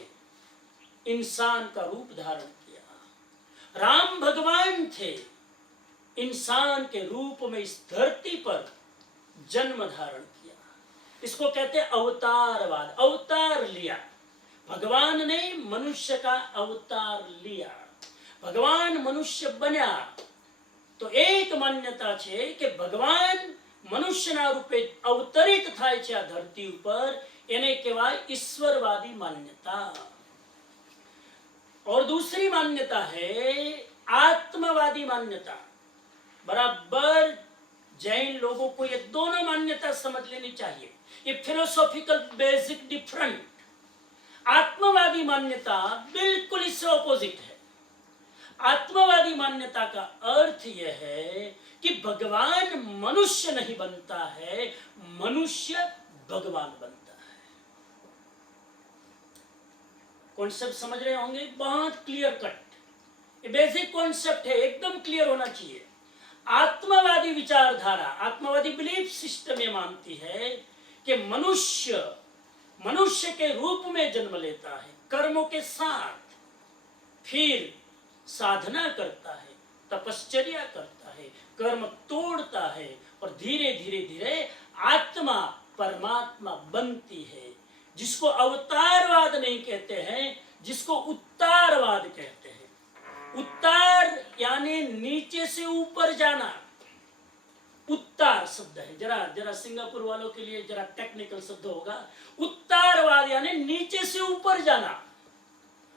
इंसान का रूप धारण किया। राम भगवान थे, इंसान के रूप में इस धरती पर जन्म धारण किया। इसको कहते हैं अवतारवाद, अवतार लिया। भगवान ने मनुष्य का अवतार लिया, भगवान मनुष्य बना। तो एक मान्यता છે કે ભગવાન મનુષ્યના રૂપે અવતરિત થાય છે આ ધરતી ઉપર, એને કહેવાય ईश्वरवादी मान्यता। और दूसरी मान्यता है आत्मवादी मान्यता। बराबर जैन लोगों को ये दोनों मान्यता समझ लेनी चाहिए। ये फिलोसॉफिकल बेसिक डिफरेंट। आत्मवादी मान्यता बिल्कुल इससे ऑपोजिट है। आत्मवादी मान्यता का अर्थ यह है कि भगवान मनुष्य नहीं बनता है, मनुष्य भगवान बनता है। कॉन्सेप्ट समझ रहे होंगे, बहुत क्लियर कट, ये बेसिक कॉन्सेप्ट है, एकदम क्लियर होना चाहिए। आत्मवादी विचारधारा, आत्मवादी बिलीफ सिस्टम ये मानती है कि मनुष्य मनुष्य के रूप में जन्म लेता है, कर्मों के साथ, फिर साधना करता है, तपश्चर्या करता है, कर्म तोड़ता है और धीरे धीरे धीरे आत्मा परमात्मा बनती है, जिसको अवतारवाद नहीं कहते हैं, जिसको उत्तारवाद कहते हैं। उत्तार यानी नीचे से ऊपर जाना, उत्तार शब्द है, जरा जरा सिंगापुर वालों के लिए जरा टेक्निकल शब्द होगा। उत्तारवाद यानी नीचे से ऊपर जाना,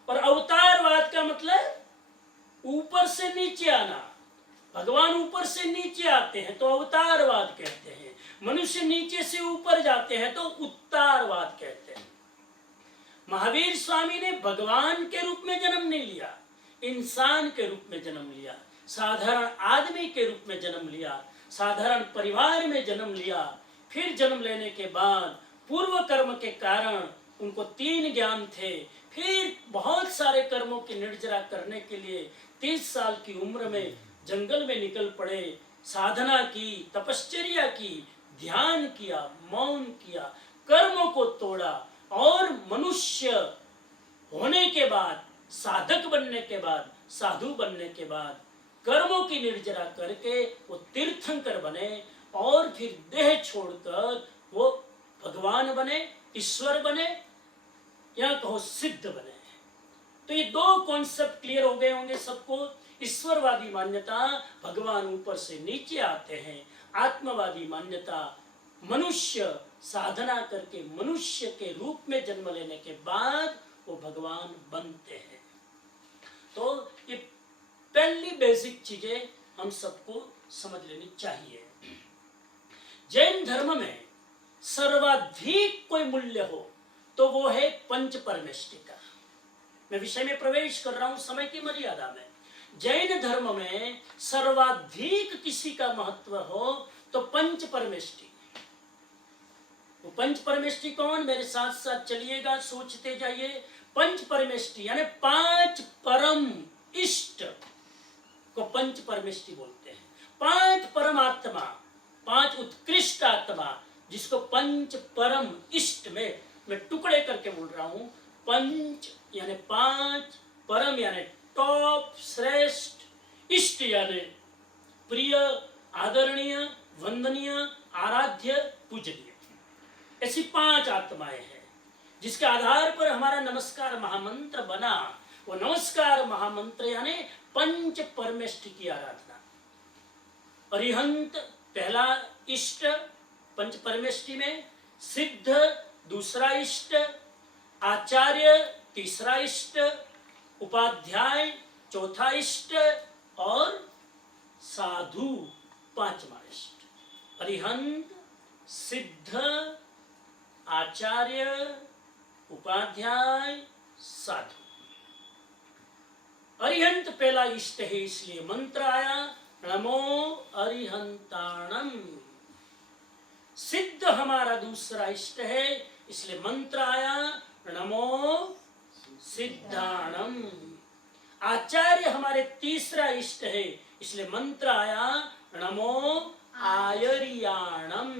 और अवतारवाद का मतलब ऊपर से नीचे आना। भगवान ऊपर से नीचे आते हैं तो अवतारवाद कहते हैं, मनुष्य नीचे से ऊपर जाते हैं तो उत्तारवाद कहते हैं। महावीर स्वामी ने भगवान के रूप में जन्म नहीं लिया, इंसान के रूप में जन्म लिया, साधारण आदमी के रूप में जन्म लिया, साधारण परिवार में जन्म लिया। फिर जन्म लेने के बाद पूर्व कर्म के कारण उनको 3 ज्ञान थे, फिर बहुत सारे कर्मों की निर्जरा करने के लिए 30 साल की उम्र में जंगल में निकल पड़े, साधना की, तपश्चर्या की, ध्यान किया, मौन किया, कर्मों को तोड़ा, और मनुष्य होने के बाद, साधक बनने के बाद, साधु बनने के बाद कर्मों की निर्जरा करके वो तीर्थंकर बने, और फिर देह छोड़कर वो भगवान बने, ईश्वर बने, या कहो सिद्ध बने। तो ये 2 कॉन्सेप्ट क्लियर हो गए होंगे सबको। ईश्वरवादी मान्यता, भगवान ऊपर से नीचे आते हैं। आत्मवादी मान्यता, मनुष्य साधना करके मनुष्य के रूप में जन्म लेने के बाद वो भगवान बनते हैं। तो ये पहली बेसिक चीजें हम सबको समझ लेनी चाहिए। जैन धर्म में सर्वाधिक कोई मूल्य हो तो वो है पंच परमेष्टि का। मैं विषय में प्रवेश कर रहा हूं समय की मर्यादा में। जैन धर्म में सर्वाधिक किसी का महत्व हो तो पंच परमेष्टि। वो पंच परमेष्टि कौन, मेरे साथ साथ चलिएगा, सोचते जाइए। पंच परमेष्टि यानी 5 परम इष्ट को पंच परमेष्टि बोलते हैं। 5 परमात्मा, 5 उत्कृष्ट आत्मा, जिसको पंच परम इष्ट में मैं टुकड़े करके बोल रहा हूं। पंच यानी 5, परम यानी टॉप, श्रेष्ठ, इष्ट यानी प्रिय, आदरणीय, वंदनीय, आराध्य, पूजनीय। ऐसी 5 आत्माएं हैं जिसके आधार पर हमारा नमस्कार महामंत्र बना। वो नमस्कार महामंत्र यानी पंच परमेष्टि की आराधना। अरिहंत पहला इष्ट पंच परमेष्टि में, सिद्ध दूसरा इष्ट, आचार्य तीसरा इष्ट, उपाध्याय चौथा इष्ट, और साधु 5वां इष्ट। अरिहंत, सिद्ध, आचार्य, उपाध्याय, साधु। अरिहंत पहला इष्ट है, इसलिए मंत्र आया नमो अरिहंताणम। सिद्ध हमारा दूसरा इष्ट है, इसलिए मंत्र आया नमो सिद्धाणम। आचार्य हमारे तीसरा इष्ट है, इसलिए मंत्र आया नमो आयर्याणम।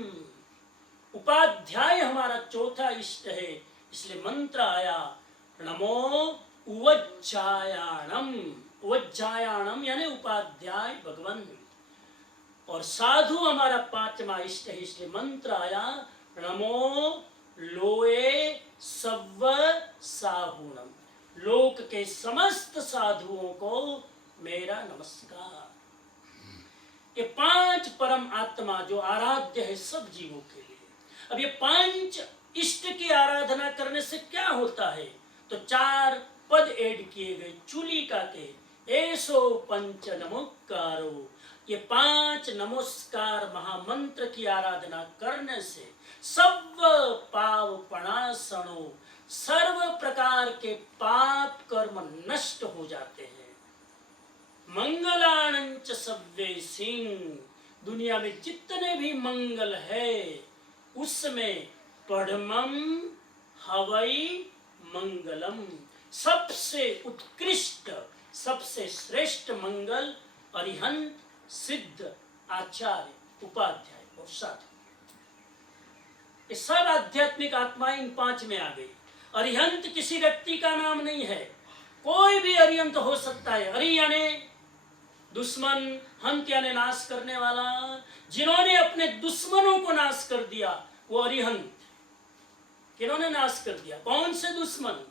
उपाध्याय हमारा चौथा इष्ट है, इसलिए मंत्र आया नमो उवज्जायाणम। उवज्जायाणम यानी उपाध्याय भगवान। और साधु हमारा 5वां इष्ट है, इसलिए मंत्र आया नमो लोए सव्व साहुणम। लोक के समस्त साधुओं को मेरा नमस्कार। ये 5 परम आत्मा जो आराध्य है सब जीवों के लिए। अब ये 5 इष्ट की आराधना करने से क्या होता है, तो 4 पद ऐड किए गए चूलिका के। ऐसो पंच नमोकारो, ये 5 नमस्कार महामंत्र की आराधना करने से सब पाव पणासणो, सर्व प्रकार के पाप कर्म नष्ट हो जाते हैं। मंगलाणंच सव्ये सिंह, दुनिया में जितने भी मंगल है उसमें परमम हवई मंगलम, सबसे उत्कृष्ट सबसे श्रेष्ठ मंगल अरिहंत सिद्ध आचार्य उपाध्याय और साधु। ये सब आध्यात्मिक आत्माएं इन पांच में आ गई। अरिहंत किसी व्यक्ति का नाम नहीं है, कोई भी अरिहंत हो सकता है। अरि यानी दुश्मन, हंत यानी नाश करने वाला, जिन्होंने अपने दुश्मनों को नाश कर दिया वो अरिहंत। किन्होंने नाश कर दिया? कौन से दुश्मन?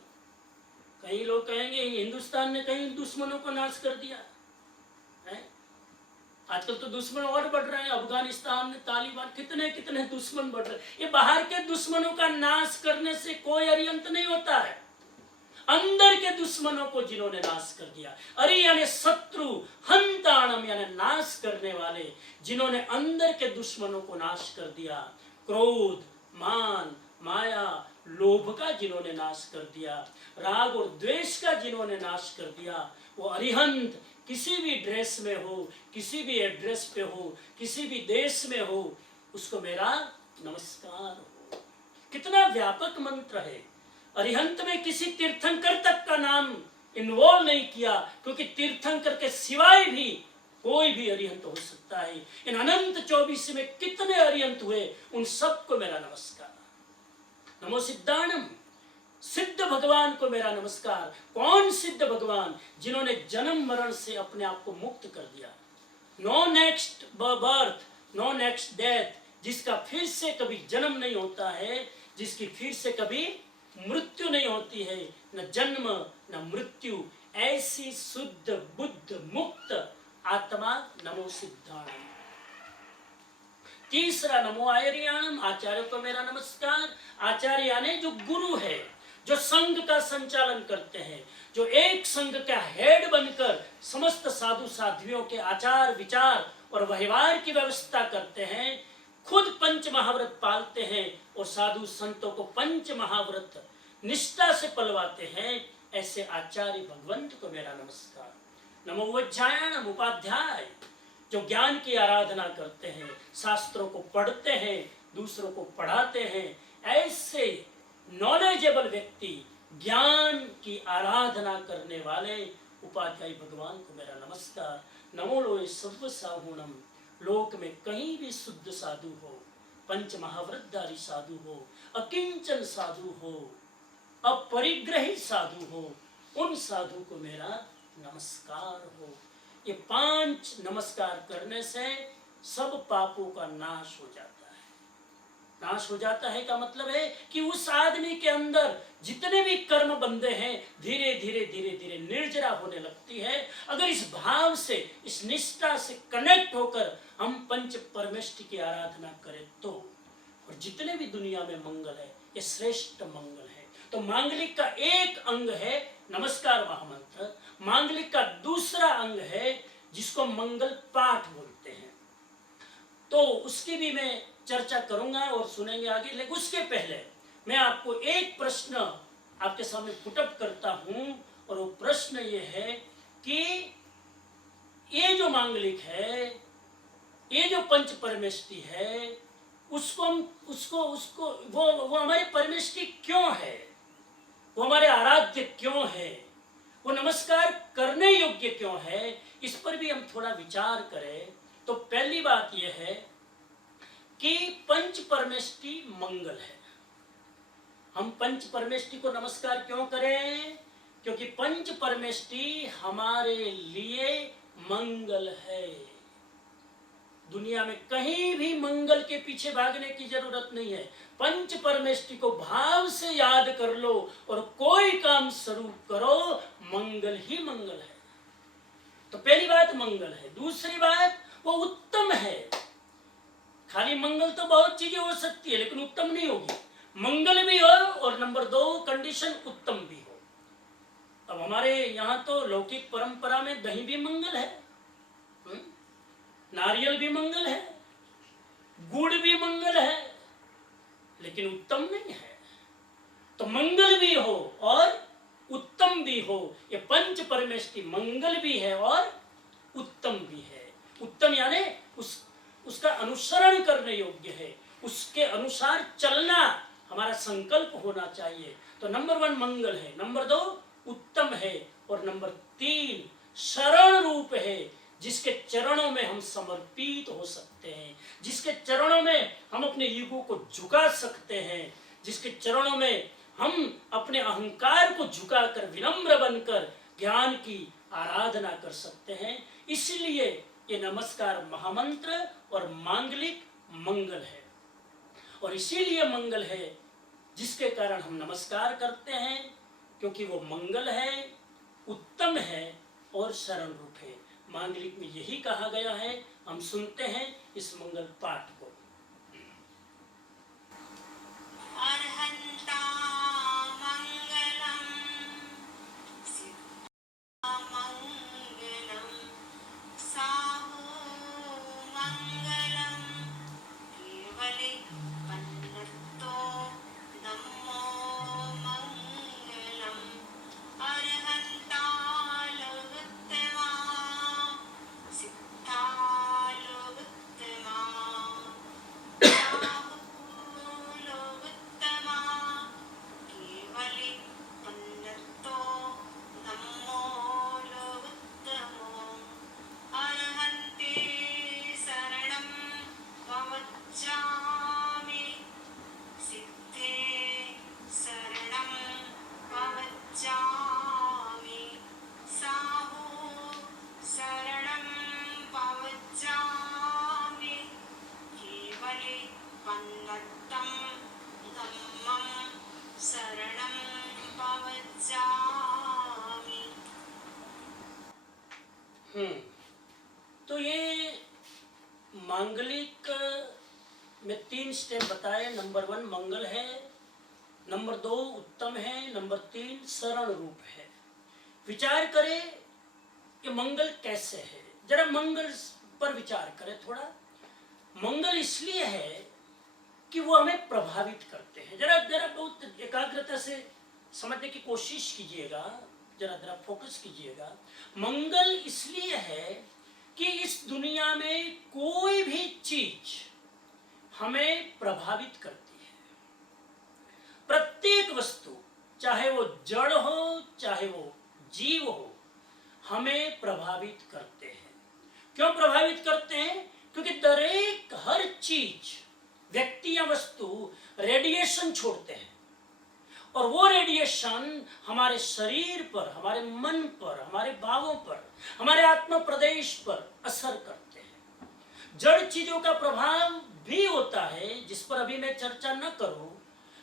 कई लोग कहेंगे हिंदुस्तान ने कई दुश्मनों को नाश कर दिया है। आजकल तो दुश्मन और बढ़ रहे हैं, अफगानिस्तान में तालिबान, कितने कितने दुश्मन बढ़ रहे हैं। ये बाहर के दुश्मनों का नाश करने से कोई अरिहंत नहीं होता है, अंदर के दुश्मनों को जिन्होंने नाश कर दिया। अरि यानी शत्रु, हंताणम यानी नाश करने वाले, जिन्होंने अंदर के दुश्मनों को नाश कर दिया। क्रोध, मान, माया, लोभ का जिन्होंने नाश कर दिया, राग और द्वेष का जिन्होंने नाश कर दिया, वो अरिहंत किसी भी ड्रेस में हो, किसी भी एड्रेस पे हो, किसी भी देश में हो, उसको मेरा नमस्कार हो। कितना व्यापक मंत्र है। अरिहंत में किसी तीर्थंकर तक का नाम इन्वॉल्व नहीं किया, क्योंकि तीर्थंकर के सिवाय भी कोई भी अरिहंत हो सकता है। इन अनंत 24 में कितने अरिहंत हुए, उन सबको मेरा नमस्कार। नमो सिद्धाणम, सिद्ध भगवान को मेरा नमस्कार। कौन सिद्ध भगवान? जिन्होंने जन्म मरण से अपने आप को मुक्त कर दिया। No next birth, no next death, जिसका फिर से कभी जन्म नहीं होता है, जिसकी फिर से कभी मृत्यु नहीं होती है, न जन्म न मृत्यु, ऐसी शुद्ध बुद्ध मुक्त आत्मा नमो सिद्धाणम। तीसरा नमो आर्याणम, आचार्य को मेरा नमस्कार। आचार्य यानी जो गुरु है, जो संघ का संचालन करते हैं, जो एक संघ का हेड बनकर समस्त साधु साध्वियों के आचार विचार और व्यवहार की व्यवस्था करते हैं, खुद पंच महाव्रत पालते हैं और साधु संतों को पंच महाव्रत निष्ठा से पलवाते हैं, ऐसे आचार्य भगवंत को मेरा नमस्कार। नमो वज्रायणम, उपाध्याय जो ज्ञान की आराधना करते हैं, शास्त्रों को पढ़ते हैं, दूसरों को पढ़ाते हैं, ऐसे नॉलेजेबल व्यक्ति, ज्ञान की आराधना करने वाले उपाध्याय भगवान को मेरा नमस्कार। नमो लोए सर्व साहुणम, लोक में कहीं भी शुद्ध साधु हो, पंच महाव्रतधारी साधु हो, अकिंचन साधु हो, अपरिग्रही साधु हो, उन साधु को मेरा नमस्कार हो। ये 5 नमस्कार करने से सब पापों का नाश हो जाता है। नाश हो जाता है का मतलब है कि उस आदमी के अंदर जितने भी कर्म बंधे हैं धीरे धीरे धीरे धीरे निर्जरा होने लगती है। अगर इस भाव से, इस निष्ठा से कनेक्ट होकर हम पंच परमेष्टि की आराधना करें तो, और जितने भी दुनिया में मंगल है ये श्रेष्ठ मंगल है। तो मांगलिक का एक अंग है नमस्कार महामंत्र, मांगलिक का दूसरा अंग है जिसको मंगल पाठ बोलते हैं, तो उसकी भी मैं चर्चा करूंगा और सुनेंगे आगे। लेकिन उसके पहले मैं आपको एक प्रश्न आपके सामने पुटअप करता हूं, और वो प्रश्न ये है कि ये जो मांगलिक है, ये जो पंच परमेष्टि है, उसको वो हमारी परमेष्टि क्यों है, वो हमारे आराध्य क्यों है, वो नमस्कार करने योग्य क्यों है, इस पर भी हम थोड़ा विचार करें। तो पहली बात यह है कि पंच परमेष्टि मंगल है। हम पंच परमेष्टि को नमस्कार क्यों करें? क्योंकि पंच परमेष्टि हमारे लिए मंगल है। दुनिया में कहीं भी मंगल के पीछे भागने की जरूरत नहीं है। पंच परमेष्टि को भाव से याद कर लो और कोई काम शुरू करो, मंगल ही मंगल है। तो पहली बात मंगल है। दूसरी बात वो उत्तम है। खाली मंगल तो बहुत चीजें हो सकती है लेकिन उत्तम नहीं होगी। मंगल भी हो और नंबर 2 कंडीशन उत्तम भी हो। अब हमारे यहाँ तो लौकिक परंपरा में दही भी मंगल है, नारियल भी मंगल है, गुड़ भी मंगल है, लेकिन उत्तम नहीं है। तो मंगल भी हो और उत्तम भी हो, ये पंच परमेष्टि मंगल भी है और उत्तम भी है। उत्तम यानी उसका अनुसरण करने योग्य है, उसके अनुसार चलना हमारा संकल्प होना चाहिए। तो नंबर 1 मंगल है, नंबर 2 उत्तम है, और नंबर 3 शरण रूप है, जिसके चरणों में हम समर्पित हो सकते हैं, जिसके चरणों में हम अपने ईगो को झुका सकते हैं, जिसके चरणों में हम अपने अहंकार को झुकाकर विनम्र बनकर ज्ञान की आराधना कर सकते हैं। इसलिए ये नमस्कार महामंत्र और मांगलिक मंगल है, और इसीलिए मंगल है जिसके कारण हम नमस्कार करते हैं, क्योंकि वो मंगल है, उत्तम है और शरण रूप है। मांगलिक में यही कहा गया है। हम सुनते हैं इस मंगल पाठ को। अर्हन्ता मंगलम सिद्धा मंगलम साहू मंगलम केवले पन्नतो नमो मंगलम अर्हन्ता लोकोत्तमा सिद्धा लोकोत्तमा तो ये मांगलिक में 3 स्टेप बताए। नंबर 1 मंगल है, नंबर 2 उत्तम है, नंबर 3 शरण रूप है। विचार करें कि मंगल कैसे है, जरा मंगल पर विचार करें थोड़ा। मंगल इसलिए है कि वो हमें प्रभावित करते हैं। जरा जरा बहुत एकाग्रता से समझने की कोशिश कीजिएगा, जरा जरा फोकस कीजिएगा। मंगल इसलिए है कि इस दुनिया में कोई भी चीज हमें प्रभावित करती है। प्रत्येक वस्तु, चाहे वो जड़ हो चाहे वो जीव हो, हमें प्रभावित करते हैं। क्यों प्रभावित करते हैं? क्योंकि दरेक हर चीज, व्यक्ति या वस्तु रेडिएशन छोड़ते हैं, और वो रेडिएशन हमारे शरीर पर, हमारे मन पर, हमारे भावों पर, हमारे आत्म प्रदेश पर असर करते हैं। जड़ चीजों का प्रभाव भी होता है, जिस पर अभी मैं चर्चा न करूं,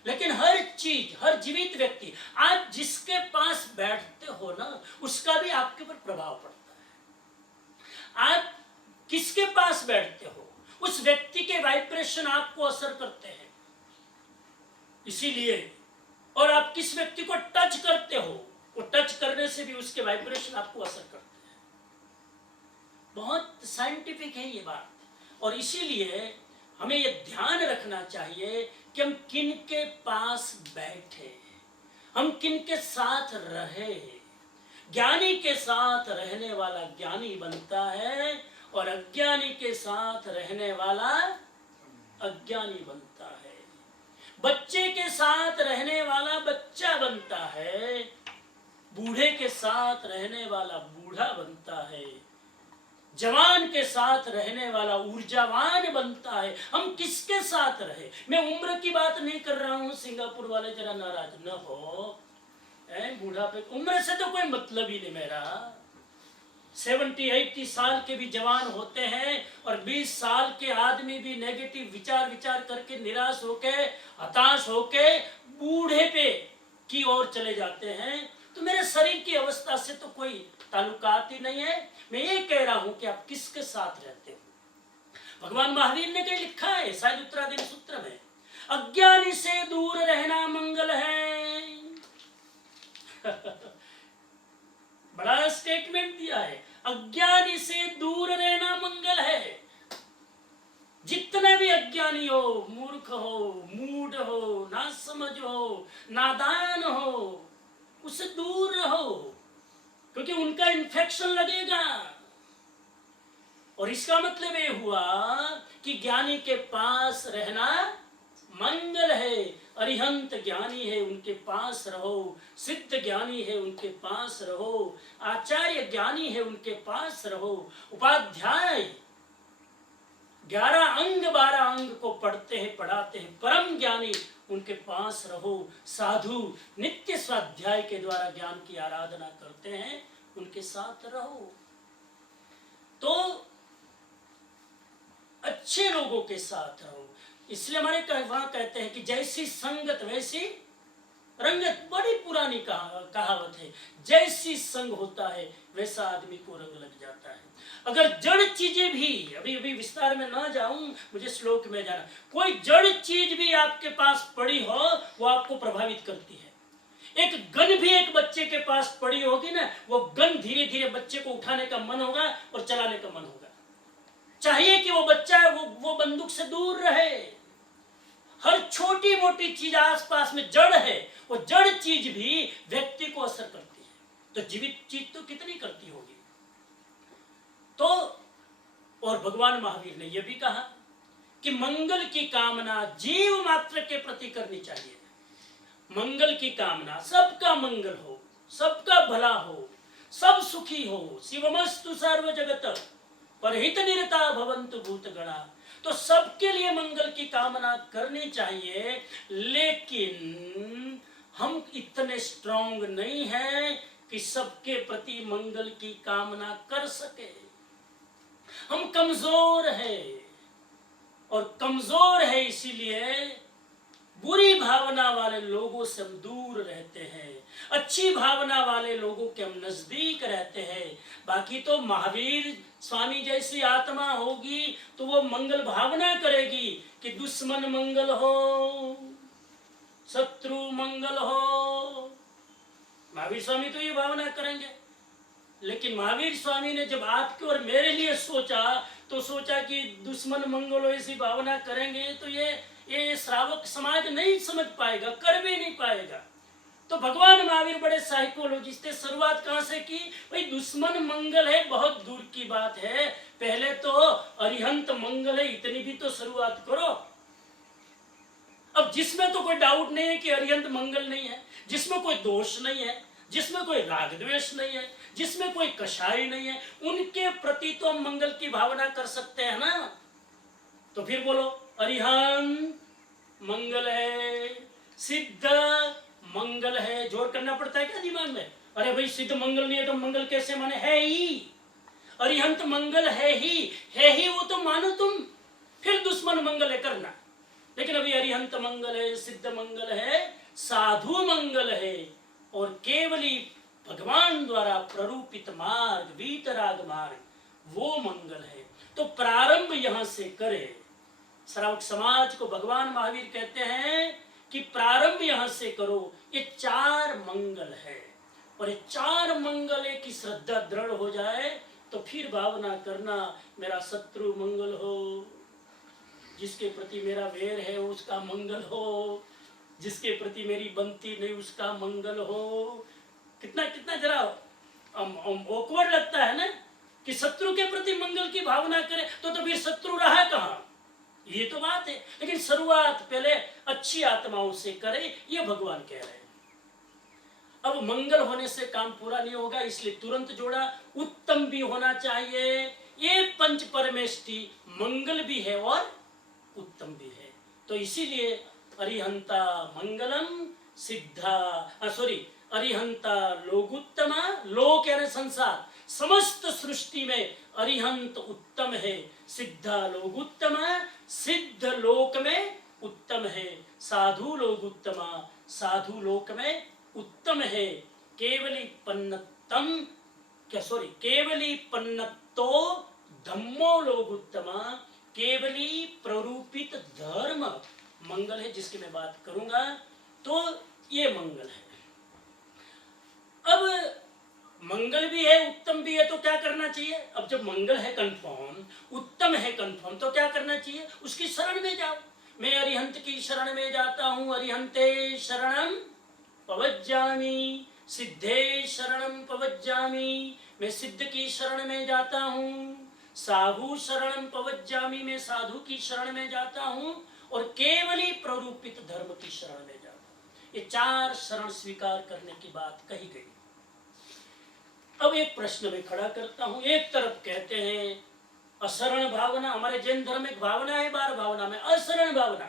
लेकिन हर चीज, हर जीवित व्यक्ति, आप जिसके पास बैठते हो ना, उसका भी आपके ऊपर प्रभाव पड़ता है। आप किसके पास बैठते हो, उस व्यक्ति के वाइब्रेशन आपको असर करते हैं। इसीलिए, और आप किस व्यक्ति को टच करते हो, वो टच करने से भी उसके वाइब्रेशन आपको असर करते हैं। बहुत साइंटिफिक है ये बात, और इसीलिए हमें ये ध्यान रखना चाहिए कि हम किन के पास बैठे, हम किन के साथ रहे। ज्ञानी के साथ रहने वाला ज्ञानी बनता है, और अज्ञानी के साथ रहने वाला अज्ञानी बनता है। बच्चे के साथ रहने वाला बच्चा बनता है, बूढ़े के साथ रहने वाला बूढ़ा बनता है, जवान के साथ रहने वाला ऊर्जावान बनता है। हम किसके साथ रहे? मैं उम्र की बात नहीं कर रहा हूं, सिंगापुर वाले जरा नाराज न हो। बूढ़ापे, उम्र से तो कोई मतलब ही नहीं मेरा। 70-80 साल के भी जवान होते हैं, और 20 साल के आदमी भी नेगेटिव विचार करके, निराश होके, हताश होके बूढ़े पे की ओर चले जाते हैं। तो मेरे शरीर की अवस्था से तो कोई ताल्लुकात ही नहीं है। मैं ये कह रहा हूं कि आप किसके साथ रहते हो। भगवान महावीर ने कहीं लिखा है, शायद उत्तराधीन सूत्र में, अज्ञानी से दूर रहना मंगल है। बड़ा स्टेटमेंट दिया है, अज्ञानी से दूर रहना मंगल है। जितने भी अज्ञानी हो, मूर्ख हो, मूढ़ हो, नासमझ हो, नादान हो, उससे दूर रहो, क्योंकि उनका इन्फेक्शन लगेगा। और इसका मतलब ये हुआ कि ज्ञानी के पास रहना मंगल है। अरिहंत ज्ञानी है उनके पास रहो, सिद्ध ज्ञानी है उनके पास रहो, आचार्य ज्ञानी है उनके पास रहो, उपाध्याय 11 अंग 12 अंग को पढ़ते हैं पढ़ाते हैं परम ज्ञानी उनके पास रहो, साधु नित्य स्वाध्याय के द्वारा ज्ञान की आराधना करते हैं उनके साथ रहो। तो अच्छे लोगों के साथ रहो। इसलिए हमारे वहां कहते हैं कि जैसी संगत वैसी रंगत। बड़ी पुरानी कहावत है, जैसी संग होता है वैसा आदमी को रंग लग जाता है। अगर जड़ चीजें भी, अभी विस्तार में ना जाऊं, मुझे श्लोक में जाना, कोई जड़ चीज भी आपके पास पड़ी हो वो आपको प्रभावित करती है। एक गन भी एक बच्चे के पास पड़ी होगी ना, वो गन धीरे धीरे बच्चे को उठाने का मन होगा और चलाने का मन होगा। चाहिए कि वो बच्चा वो बंदूक से दूर रहे। हर छोटी मोटी चीज आसपास में जड़ है, वो जड़ चीज भी व्यक्ति को असर करती है, तो जीवित चीज तो कितनी करती होगी। तो और भगवान महावीर ने यह भी कहा कि मंगल की कामना जीव मात्र के प्रति करनी चाहिए। मंगल की कामना, सबका मंगल हो, सबका भला हो, सब सुखी हो। शिवमस्तु सर्व जगत परहित निरता भवन्तु भूतगणा। तो सबके लिए मंगल की कामना करनी चाहिए, लेकिन हम इतने स्ट्रांग नहीं हैं कि सबके प्रति मंगल की कामना कर सके। हम कमजोर हैं, और कमजोर है इसीलिए बुरी भावना वाले लोगों से हम दूर रहते हैं, अच्छी भावना वाले लोगों के हम नजदीक रहते हैं। बाकी तो महावीर स्वामी जैसी आत्मा होगी तो वो मंगल भावना करेगी कि दुश्मन मंगल हो, शत्रु मंगल हो। महावीर स्वामी तो ये भावना करेंगे। लेकिन महावीर स्वामी ने जब आपके और मेरे लिए सोचा तो सोचा कि दुश्मन मंगल हो ऐसी भावना करेंगे तो ये श्रावक समाज नहीं समझ पाएगा, कर भी नहीं पाएगा। तो भगवान महावीर बड़े साइकोलॉजिस्ट थे। शुरुआत कहां से की? भाई दुश्मन मंगल है बहुत दूर की बात है, पहले तो अरिहंत मंगल है, इतनी भी तो शुरुआत करो। अब जिसमें तो कोई डाउट नहीं है कि अरिहंत मंगल नहीं है, जिसमें कोई दोष नहीं है, जिसमें कोई राग द्वेष नहीं है, जिसमें कोई कषाय नहीं है, उनके प्रति तो हम मंगल की भावना कर सकते हैं ना। तो फिर बोलो अरिहंत मंगल है, सिद्ध मंगल है। जोर करना पड़ता है क्या दिमाग में? अरे भाई सिद्ध मंगल नहीं है तो मंगल कैसे माने? है ही, अरिहंत मंगल है ही, वो तो मानो तुम, फिर दुश्मन मंगल है करना। लेकिन अभी अरिहंत मंगल है, सिद्ध मंगल है, साधु मंगल है, और केवली भगवान द्वारा प्ररूपित मार्ग, वीतराग मार्ग, वो मंगल है। तो प्रारंभ यहां से करे। श्रावक समाज को भगवान महावीर कहते हैं कि प्रारंभ यहां से करो। ये 4 मंगल है, और ये 4 मंगल की श्रद्धा दृढ़ हो जाए तो फिर भावना करना मेरा शत्रु मंगल हो, जिसके प्रति मेरा वैर है उसका मंगल हो, जिसके प्रति मेरी बनती नहीं उसका मंगल हो। कितना कितना जरा ऑकवर्ड लगता है ना कि शत्रु के प्रति मंगल की भावना करे, तो फिर शत्रु रहा कहां? ये तो बात है। लेकिन शुरुआत पहले अच्छी आत्माओं से करे, ये भगवान कह रहे हैं। अब मंगल होने से काम पूरा नहीं होगा, इसलिए तुरंत जोड़ा उत्तम भी होना चाहिए। ये पंच परमेष्टि मंगल भी है और उत्तम भी है। तो इसीलिए अरिहंता मंगलम सिद्धा, अरिहंता लोगुत्तमा, लोक यानी संसार, समस्त सृष्टि में अरिहंत उत्तम है, सिद्धा लोगुत्तमा, सिद्ध लोक में उत्तम है, साधु लोगुत्तमा, साधु लोक में उत्तम है, केवली पन्नत्तो धम्मो लोगुत्तमा, केवली प्ररूपित धर्म मंगल है, जिसकी मैं बात करूंगा। तो ये मंगल है। अब मंगल भी है उत्तम भी है तो क्या करना चाहिए? अब जब मंगल है कंफर्म, उत्तम है कंफर्म, तो क्या करना चाहिए? उसकी शरण में जाओ। मैं अरिहंत की शरण में जाता हूं, अरिहंते शरणम पवज्जामि, सिद्धे शरणम पवज्जामि, मैं सिद्ध की शरण में जाता हूं, साधु शरणं पवज्जामि, मैं साधु की शरण में जाता हूं और केवली प्ररूपित धर्म की शरण में जाता हूं। ये 4 शरण स्वीकार करने की बात कही गई। अब एक प्रश्न में खड़ा करता हूं। एक तरफ कहते हैं अशरण भावना, हमारे जैन धर्म में एक भावना है 12 भावना में, अशरण भावना।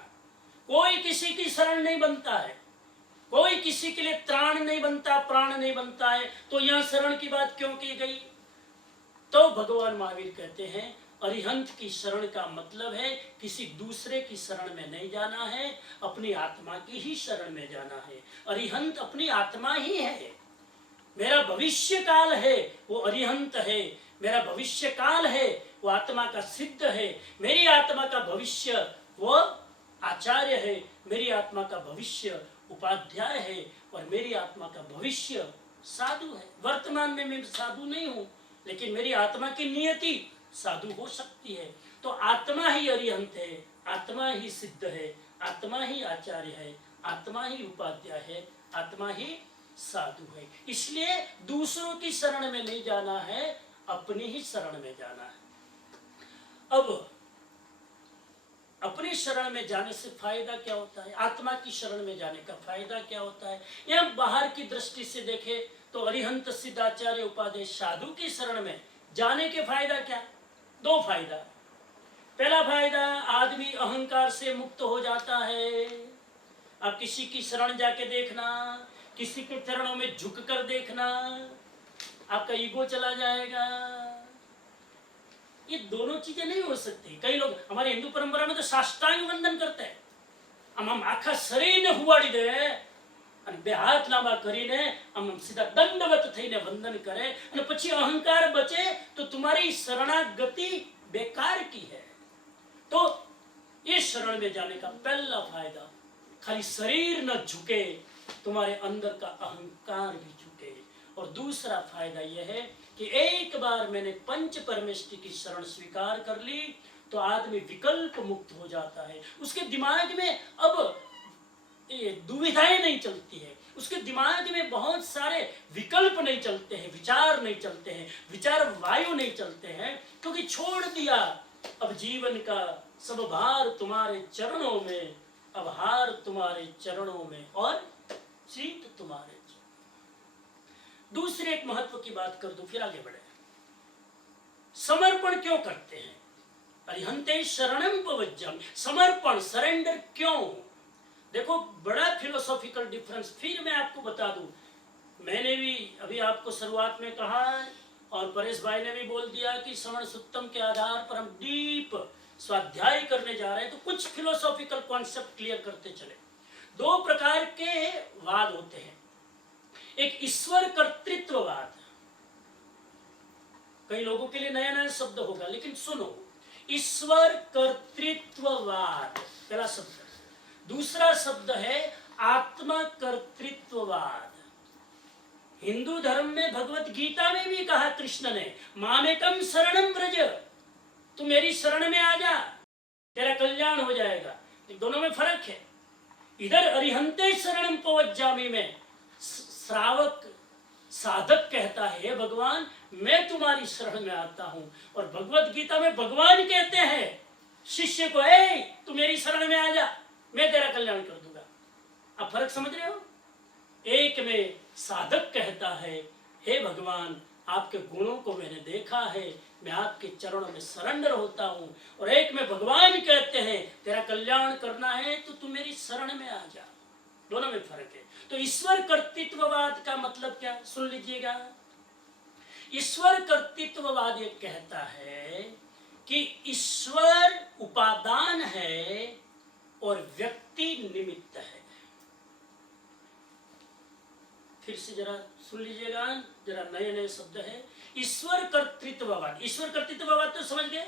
कोई किसी की शरण नहीं बनता है, कोई किसी के लिए त्राण नहीं बनता, प्राण नहीं बनता है, तो यहां शरण की बात क्यों की गई? तो भगवान महावीर कहते हैं अरिहंत की शरण का मतलब है किसी दूसरे की शरण में नहीं जाना है, अपनी आत्मा की ही शरण में जाना है। अरिहंत अपनी आत्मा ही है। मेरा भविष्य काल है वो अरिहंत है, मेरा भविष्य काल है वो आत्मा का सिद्ध है, मेरी आत्मा का भविष्य वो आचार्य है, मेरी आत्मा का भविष्य उपाध्याय है और मेरी आत्मा का भविष्य साधु है। वर्तमान में मैं साधु नहीं हूं, लेकिन मेरी आत्मा की नियति साधु हो सकती है। तो आत्मा ही अरिहंत है, आत्मा ही सिद्ध है, आत्मा ही आचार्य है, आत्मा ही उपाध्याय है, आत्मा ही साधु है। इसलिए दूसरों की शरण में नहीं जाना है, अपनी ही शरण में जाना है। अब अपनी शरण में जाने से फायदा क्या होता है? आत्मा की शरण में जाने का फायदा क्या होता है? यह बाहर की दृष्टि से देखे तो अरिहंत सिद्धाचार्य उपाध्याय साधु की शरण में जाने के फायदा क्या? 2 फायदा। पहला फायदा, आदमी अहंकार से मुक्त हो जाता है। आप किसी की शरण जाके देखना, किसी के चरणों में झुककर देखना, आपका ईगो चला जाएगा। ये दोनों चीजें नहीं हो सकती। कई लोग हमारे हिंदू परंपरा में तो साष्टांग वंदन करते हैं। हम आखा शरीर ने हुआड़ी दे અને બે હાથ લાંબા કરીને આમ સીધા દંડવત થઈને વંદન કરે અને પછી અહંકાર બચે તો तुम्हारी शरणागति बेकार की है। तो ये शरण में जाने का पहला फायदा, खाली शरीर न झुके, तुम्हारे अंदर का अहंकार भी झुके। और दूसरा फायदा यह है कि एक बार मैंने पंच परमेष्टि की शरण स्वीकार कर ली तो आदमी विकल्प मुक्त हो जाता है। उसके दिमाग में अब ये दुविधाएं नहीं चलती है, उसके दिमाग में बहुत सारे विकल्प नहीं चलते हैं, विचार नहीं चलते हैं, विचार वायु नहीं चलते हैं, क्योंकि छोड़ दिया अब जीवन का सब भार तुम्हारे चरणों में, अब हार तुम्हारे चरणों में और जीत तुम्हारे चरणों। दूसरे एक महत्व की बात कर दूं फिर आगे बढ़े। समर्पण क्यों करते हैं? अरिहंते शरणं पवज्जामि, समर्पण, सरेंडर क्यों? देखो बड़ा फिलोसॉफिकल डिफरेंस फिर मैं आपको बता दूं। मैंने भी अभी आपको शुरुआत में कहा और परेश भाई ने भी बोल दिया कि श्रवण सुत्तम के आधार पर हम डीप स्वाध्याय करने जा रहे हैं, तो कुछ फिलोसॉफिकल कॉन्सेप्ट क्लियर करते चले। 2 प्रकार के वाद होते हैं। एक ईश्वर कर्तृत्ववाद, कई लोगों के लिए नया नया शब्द होगा लेकिन सुनो, ईश्वर कर्तृत्ववाद पहला शब्द। दूसरा शब्द है आत्मा कर्तृत्ववाद। हिंदू धर्म में भगवत गीता में भी कहा कृष्ण ने, मामेकम शरणं व्रज, तू मेरी शरण में आ जा, तेरा कल्याण हो जाएगा। दोनों में फर्क है। इधर अरिहंते शरणं पवज्जामि में श्रावक साधक कहता है, हे भगवान मैं तुम्हारी शरण में आता हूं, और भगवत गीता में भगवान कहते हैं शिष्य को, ए तू मेरी शरण में आ जा, मैं तेरा कल्याण कर दूंगा। आप फर्क समझ रहे हो? एक में साधक कहता है, हे भगवान आपके गुणों को मैंने देखा है, मैं आपके चरणों में सरेंडर होता हूं, और एक में भगवान कहते हैं तेरा कल्याण करना है तो तू मेरी शरण में आ जा। दोनों में फर्क है। तो ईश्वर कर्तृत्ववाद का मतलब क्या, सुन लीजिएगा। ईश्वर कर्तृत्ववाद ये कहता है कि ईश्वर उपादान है और व्यक्ति निमित्त है। फिर से जरा सुन लीजिएगा, जरा नए नए शब्द है। ईश्वर कर्तृत्ववाद, ईश्वर कर्तृत्ववाद तो समझ गए,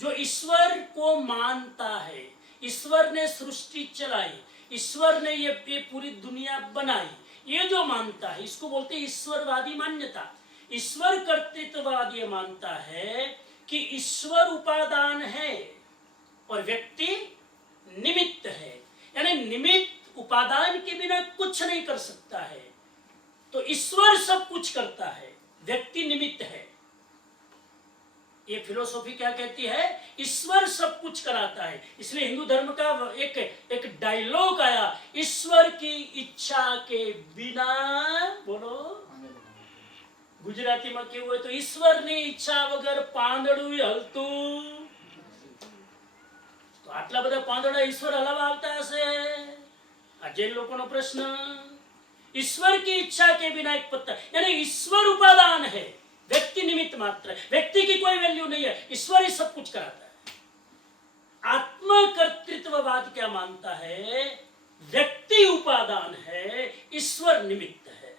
जो ईश्वर को मानता है, ईश्वर ने सृष्टि चलाई, ईश्वर ने ये पूरी दुनिया बनाई, ये जो मानता है इसको बोलते हैं ईश्वरवादी मान्यता। ईश्वर कर्तृत्ववाद ये मानता है कि ईश्वर उपादान है और व्यक्ति निमित्त है, यानी निमित्त उपादान के बिना कुछ नहीं कर सकता है। तो ईश्वर सब कुछ करता है, व्यक्ति निमित्त है। ये फिलोसॉफी क्या कहती है? ईश्वर सब कुछ कराता है। इसलिए हिंदू धर्म का एक डायलॉग आया, ईश्वर की इच्छा के बिना, बोलो ગુજરાતીમાં કેવું હોય તો ઈશ્વરની ઈચ્છા વગર પાંદડું હલતું, તો આટલા બધા પાંદડા ઈશ્વર હલાવા આવતા હશે? આ જૈન લોકોનો પ્રશ્ન। ईश्वर की इच्छा के बिना एक पत्ता, यानी ईश्वर उपादान है, व्यक्ति निमित्त मात्र है, व्यक्ति की कोई वैल्यू नहीं है, ईश्वर ही सब कुछ कराता है। आत्मकर्तृत्ववाद क्या मानता है? व्यक्ति उपादान है, ईश्वर निमित्त है।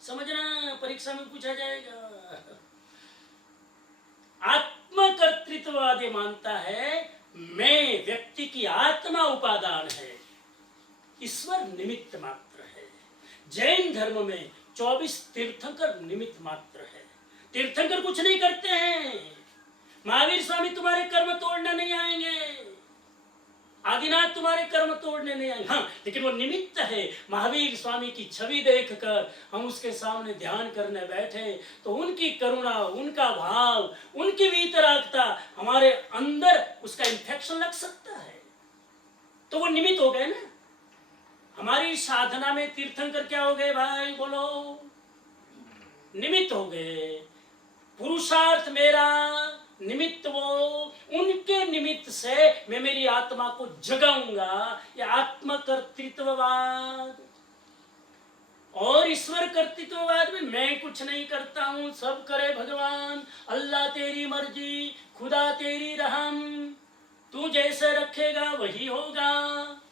समझना, परीक्षा में पूछा जाएगा। आत्मकर्तृत्ववाद ये मानता है मैं, व्यक्ति की आत्मा उपादान है, ईश्वर निमित्त मात्र है। जैन धर्म में 24 तीर्थंकर निमित्त मात्र है। तीर्थंकर कुछ नहीं करते हैं। महावीर स्वामी तुम्हारे कर्म तोड़ने नहीं आएंगे, आदिनाथ तुम्हारे कर्म तोड़ने नहीं आएंगे, हाँ, लेकिन वो निमित्त है। महावीर स्वामी की छवि देखकर हम उसके सामने ध्यान करने बैठे तो उनकी करुणा, उनका भाव, उनकी वीतरागता हमारे अंदर, उसका इन्फेक्शन लग सकता है, तो वो निमित्त हो गए ना। हमारी साधना में तीर्थंकर क्या हो गए भाई? बोलो, निमित्त हो गए। पुरुषार्थ मेरा, निमित्त वो, उनके निमित्त से मैं मेरी आत्मा को जगाऊंगा। ये आत्मकर्तृत्ववाद। और ईश्वर कर्तृत्ववाद में मैं कुछ नहीं करता हूं, सब करे भगवान, अल्लाह तेरी मर्जी, खुदा तेरी रहम, तू जैसे रखेगा वही होगा।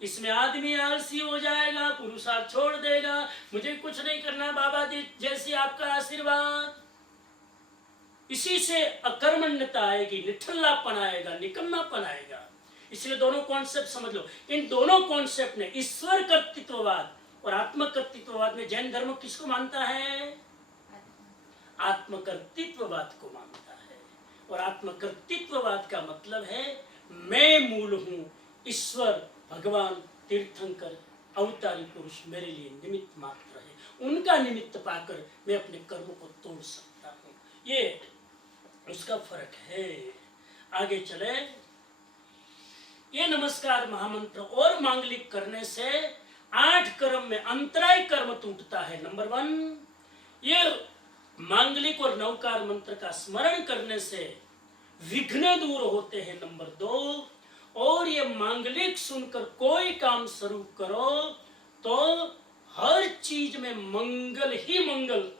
इसमें आदमी आलसी हो जाएगा, पुरुषार्थ छोड़ देगा, मुझे कुछ नहीं करना, बाबा जी जैसी आपका आशीर्वाद। इसी से अकर्मण्यता आएगी, निठल्लापन आएगा, निकम्मापन आएगा। इसलिए दोनों कॉन्सेप्ट समझ लो। इन दोनों कॉन्सेप्ट ने, ईश्वर कर्तृत्ववाद और आत्मकर्तृत्ववाद में, जैन धर्म किसको मानता है? आत्मकर्तृत्ववाद को मानता है। और आत्मकर्तृत्ववाद का मतलब है मैं मूल हूं, ईश्वर भगवान तीर्थंकर अवतारी पुरुष मेरे लिए निमित्त मात्र है, उनका निमित्त पाकर मैं अपने कर्म को तोड़ सकता हूं। ये उसका फर्क है। आगे चले। ये नमस्कार महामंत्र और मांगलिक करने से 8 कर्म में अंतराय कर्म टूटता है, नंबर 1। ये मांगलिक और नवकार मंत्र का स्मरण करने से विघ्न दूर होते हैं, नंबर 2। और ये मांगलिक सुनकर कोई काम शुरू करो तो हर चीज में मंगल ही मंगल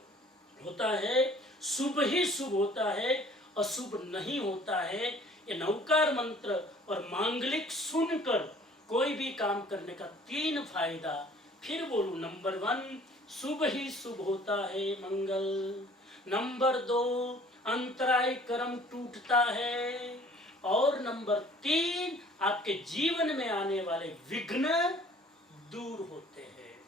होता है, शुभ ही शुभ होता है, अशुभ नहीं होता है। ये नवकार मंत्र और मांगलिक सुनकर कोई भी काम करने का 3 फायदा, फिर बोलूं, नंबर 1 शुभ ही शुभ होता है, मंगल। नंबर 2 अंतराय कर्म टूटता है। और नंबर 3 आपके जीवन में आने वाले विघ्न दूर होते हैं।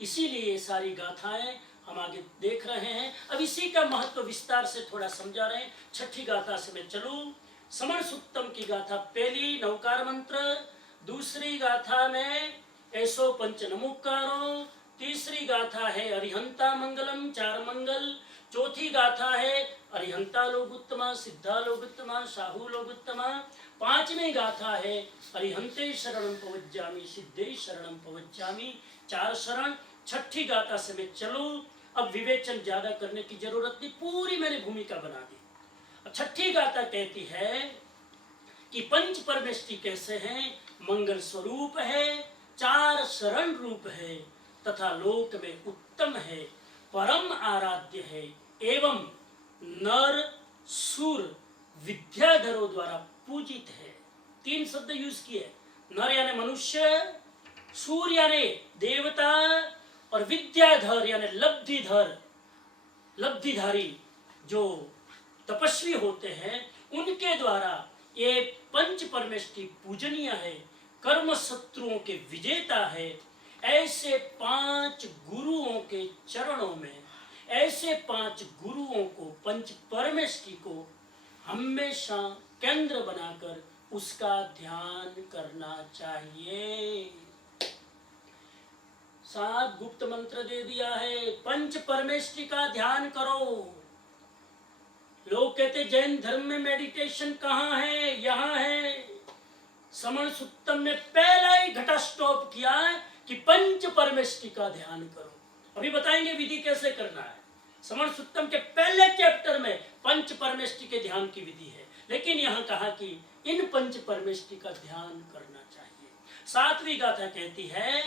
इसीलिए ये सारी गाथाएं हम आगे देख रहे हैं। अब इसी का महत्व विस्तार से थोड़ा समझा रहे हैं। 6ठी गाथा से मैं चलूं। समण सुक्तम की गाथा पहली, नवकार मंत्र। दूसरी गाथा में ऐसो पंच नमोकारो। तीसरी गाथा है अरिहंता मंगलम, 4 मंगल। चौथी गाथा है अरिहंता लोगुत्तमा, सिद्धा लोगुत्तमा, शाहू लोगुत्तमा। 5वीं गाथा है अरिहंते शरणम पवज्जामि, सिद्धे शरणम पवज्जामि, 4 शरण। 6ठी गाथा से मैं चलूं। अब विवेचन ज्यादा करने की जरूरत नहीं, पूरी मैंने भूमिका बना दी। अब 6ठी गाथा कहती है कि पंच परमेष्टि कैसे हैं, मंगल स्वरूप है, 4 शरण रूप है, तथा लोक में उत्तम है, परम आराध्य है, एवं नर सुर विद्याधरों द्वारा पूजित है। 3 शब्द यूज किए, नर यानी मनुष्य, सूर यानी देवता, और विद्याधर यानी लब्धिधर, लब्धिधारी जो तपस्वी होते हैं, उनके द्वारा ये पंच परमेष्टि पूजनीय है, कर्म शत्रुओं के विजेता है। ऐसे 5 गुरुओं के चरणों में, ऐसे 5 गुरुओं को, पंच परमेष्टि को हमेशा केंद्र बनाकर उसका ध्यान करना चाहिए। 7 गुप्त मंत्र दे दिया है, पंच परमेष्टि का ध्यान करो। लोग कहते जैन धर्म में मेडिटेशन कहाँ है, यहाँ है। समण सुत्तम में पहला ही घटा स्टॉप किया है कि पंच परमेष्टि का ध्यान करो। अभी बताएंगे विधि कैसे करना है। समण सुत्तम के पहले चैप्टर में पंच परमेष्टि के ध्यान की विधि है, लेकिन यहाँ कहा कि इन पंच परमेष्टि का ध्यान करना चाहिए। सातवीं गाथा कहती है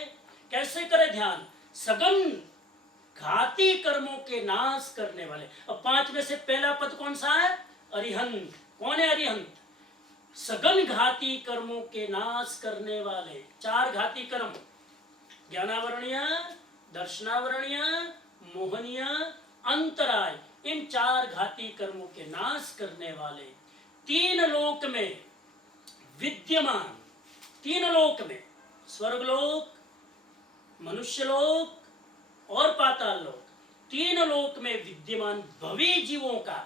कैसे करे ध्यान, सघन घाती कर्मों के नाश करने वाले। अब पांच में से पहला पद कौन सा है, अरिहंत। कौन है अरिहंत, सघन घाती कर्मों के नाश करने वाले। चार घाती कर्म, ज्ञानावरणीय, दर्शनावरणीय, मोहनीय, अंतराय, इन चार घाती कर्मों के नाश करने वाले, तीन लोक में विद्यमान, तीन लोक में, स्वर्गलोक, मनुष्यलोक और पाताल लोक, तीन लोक में विद्यमान भवी जीवों का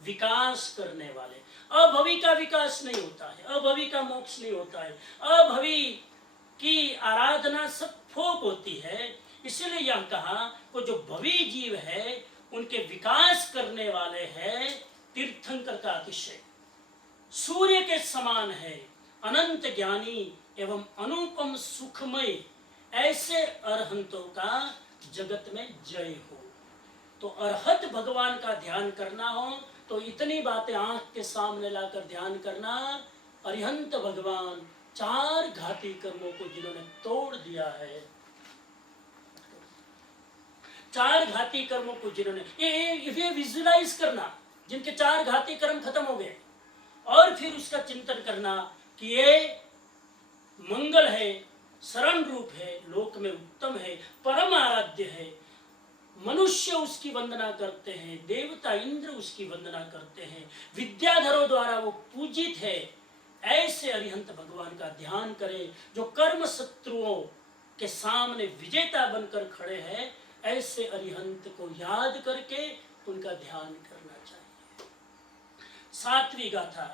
विकास करने वाले। अभवी का विकास नहीं होता है, अभवी का मोक्ष नहीं होता है, अभवी की आराधना सब फोक होती है। इसलिए यह कहा वो जो भवी जीव है उनके विकास करने वाले हैं तीर्थंकर का अतिशय, सूर्य के समान है, अनंत ज्ञानी एवं अनुपम सुखमय, ऐसे अरहंतों का जगत में जय हो। तो अरहत भगवान का ध्यान करना हो तो इतनी बातें आंख के सामने लाकर ध्यान करना। अरिहंत भगवान चार घाती कर्मों को जिन्होंने तोड़ दिया है, चार घाती कर्मों को जिन्होंने ये विजुलाइज करना, जिनके चार घाती कर्म खत्म हो गए, और फिर उसका चिंतन करना कि ये मंगल है, शरण रूप है, लोक में उत्तम है, परम आराध्य है, मनुष्य उसकी वंदना करते हैं, देवता इंद्र उसकी वंदना करते हैं, विद्याधरों द्वारा वो पूजित है। ऐसे अरिहंत भगवान का ध्यान करें जो कर्म शत्रुओं के सामने विजेता बनकर खड़े हैं। ऐसे अरिहंत को याद करके उनका ध्यान करना चाहिए। सातवीं गाथा,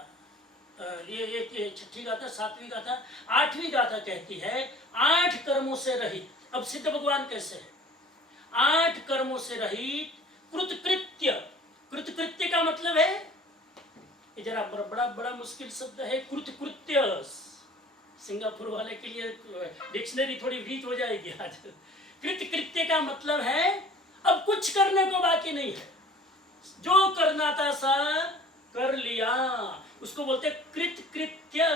ये छठी गाथा, सातवीं गाथा। आठवीं गाथा कहती है आठ कर्मों से रहित। अब सिद्ध भगवान कैसे है, आठ कर्मों से रहित कृतकृत्य। कृतकृत्य का मतलब है, ये जरा बड़ा बड़ा मुश्किल शब्द है, कृतकृत्य। सिंगापुर वाले के लिए डिक्शनरी थोड़ी वीक हो जाएगी आज। कृतकृत्य का मतलब है अब कुछ करने को बाकी नहीं है, जो करना था सब कर लिया, उसको बोलते कृतकृत्य।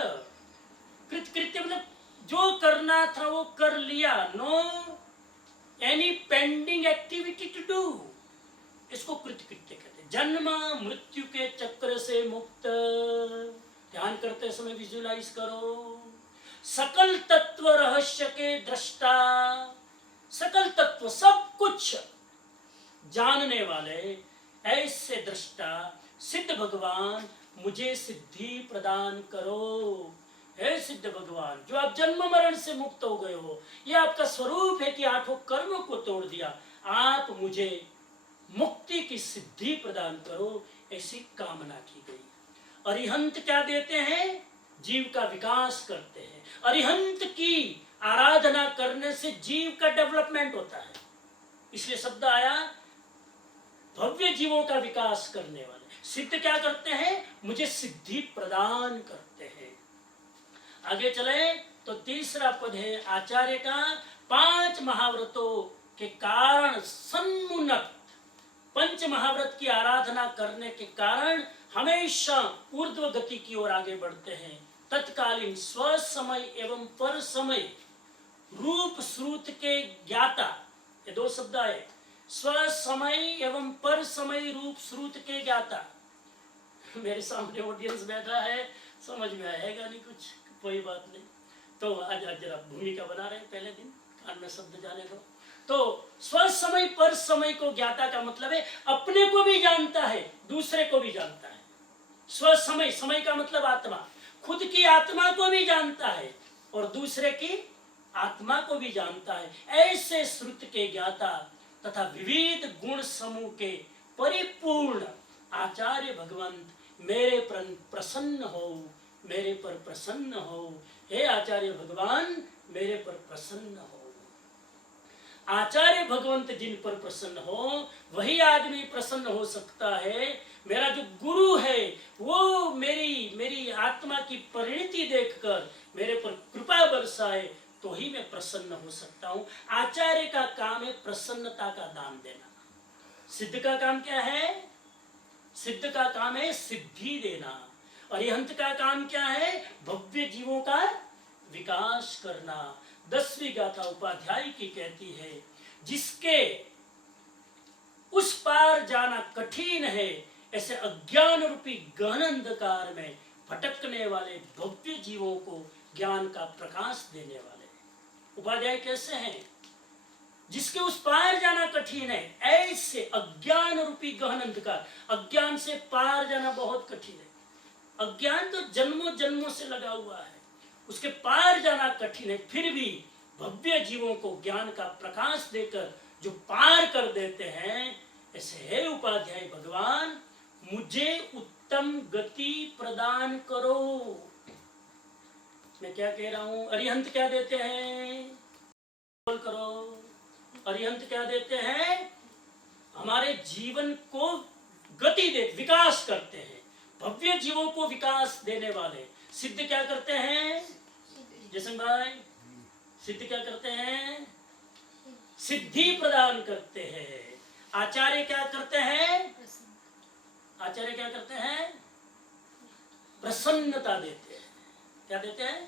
कृतकृत्य मतलब जो करना था वो कर लिया, no any pending activity to do, इसको कृतकृत्य कहते हैं। जन्म मृत्यु के चक्र से मुक्त, ध्यान करते समय विजुलाइज करो। सकल तत्व रहस्य के दृष्टा, सकल तत्व सब कुछ जानने वाले ऐसे दृष्टा सिद्ध भगवान मुझे सिद्धि प्रदान करो। हे सिद्ध भगवान, जो आप जन्म मरण से मुक्त हो गए हो, यह आपका स्वरूप है कि आठों कर्मों को तोड़ दिया, आप मुझे मुक्ति की सिद्धि प्रदान करो, ऐसी कामना की गई। अरिहंत क्या देते हैं, जीव का विकास करते हैं। अरिहंत की आराधना करने से जीव का डेवलपमेंट होता है, इसलिए शब्द आया भव्य जीवों का विकास करने वाले। सिद्ध क्या करते हैं, मुझे सिद्धि प्रदान करते हैं। आगे चले तो तीसरा पद है आचार्य का, पांच महाव्रतों के कारण सन्मुन्नत, पंच महाव्रत की आराधना करने के कारण हमेशा ऊर्ध्व गति की ओर आगे बढ़ते हैं। तत्कालीन स्व समय एवं पर समय रूप श्रुत के ज्ञाता, ये दो शब्द आए, स्व समय एवं पर समय रूप श्रुत के ज्ञाता। मेरे सामने ऑडियंस बैठा है, समझ में आएगा नहीं कुछ, कोई बात नहीं। तो आज जरा भूमिका बना रहे हैं, पहले दिन कान में शब्द जाने दो। तो स्व समय पर समय को ज्ञाता का मतलब है अपने को भी जानता है, दूसरे को भी जानता है। स्व समय, समय का मतलब आत्मा, खुद की आत्मा को भी जानता है और दूसरे की आत्मा को भी जानता है। ऐसे श्रुत के ज्ञाता तथा विविध गुण समूह के परिपूर्ण आचार्य भगवंत मेरे पर प्रसन्न हो, मेरे पर प्रसन्न हो। हे आचार्य भगवान, मेरे पर प्रसन्न हो। आचार्य भगवंत जिन पर प्रसन्न हो वही आदमी प्रसन्न हो सकता है। मेरा जो गुरु है वो मेरी आत्मा की परिणति देखकर मेरे पर कृपा बरसाए तो ही मैं प्रसन्न हो सकता हूँ। आचार्य का काम है प्रसन्नता का दान देना। सिद्ध का काम क्या है? सिद्ध का काम है सिद्धि देना। अरिहंत का काम क्या है? भव्य जीवों का विकास करना। 10वीं गाथा उपाध्याय की कहती है, जिसके उस पार जाना कठिन है, ऐसे अज्ञान रूपी गहन अंधकार में भटकने वाले भव्य जीवों को ज्ञान का प्रकाश देने वाले। उपाध्याय कैसे हैं? जिसके उस पार जाना कठिन है, ऐसे अज्ञान रूपी गहन अंधकार। अज्ञान से पार जाना बहुत कठिन है। अज्ञान तो जन्मों जन्मों से लगा हुआ है, उसके पार जाना कठिन है। फिर भी भव्य जीवों को ज्ञान का प्रकाश देकर जो पार कर देते हैं, ऐसे है उपाध्याय भगवान, मुझे उत्तम गति प्रदान करो। मैं क्या कह रहा हूं? अरिहंत क्या देते हैं? बोल करो। अरिहंत क्या देते हैं? हमारे जीवन को गति दे, विकास करते हैं। भव्य जीवों को विकास देने वाले। सिद्ध क्या करते हैं? जयसंग भाई, सिद्ध क्या करते हैं? सिद्धि प्रदान करते हैं। आचार्य क्या करते हैं? आचार्य क्या करते हैं? प्रसन्नता देते हैं। क्या देते हैं?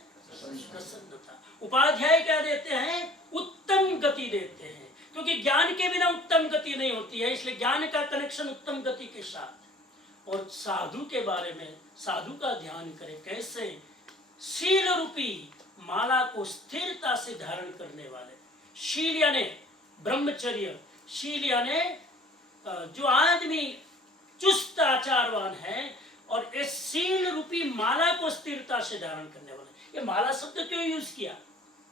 प्रसन्नता। उपाध्याय क्या देते हैं? उत्तम गति देते हैं। क्योंकि ज्ञान के बिना उत्तम गति नहीं होती है, इसलिए ज्ञान का कनेक्शन उत्तम गति के साथ। और साधु के बारे में, साधु का ध्यान करें कैसे शील रूपी माला को स्थिरता से धारण करने वाले। शील यानी ब्रह्मचर्य, शील यानी जो आदमी चुस्त आचारवान है और इस शील रूपी माला को स्थिरता से धारण करने वाले। ये माला शब्द क्यों यूज किया?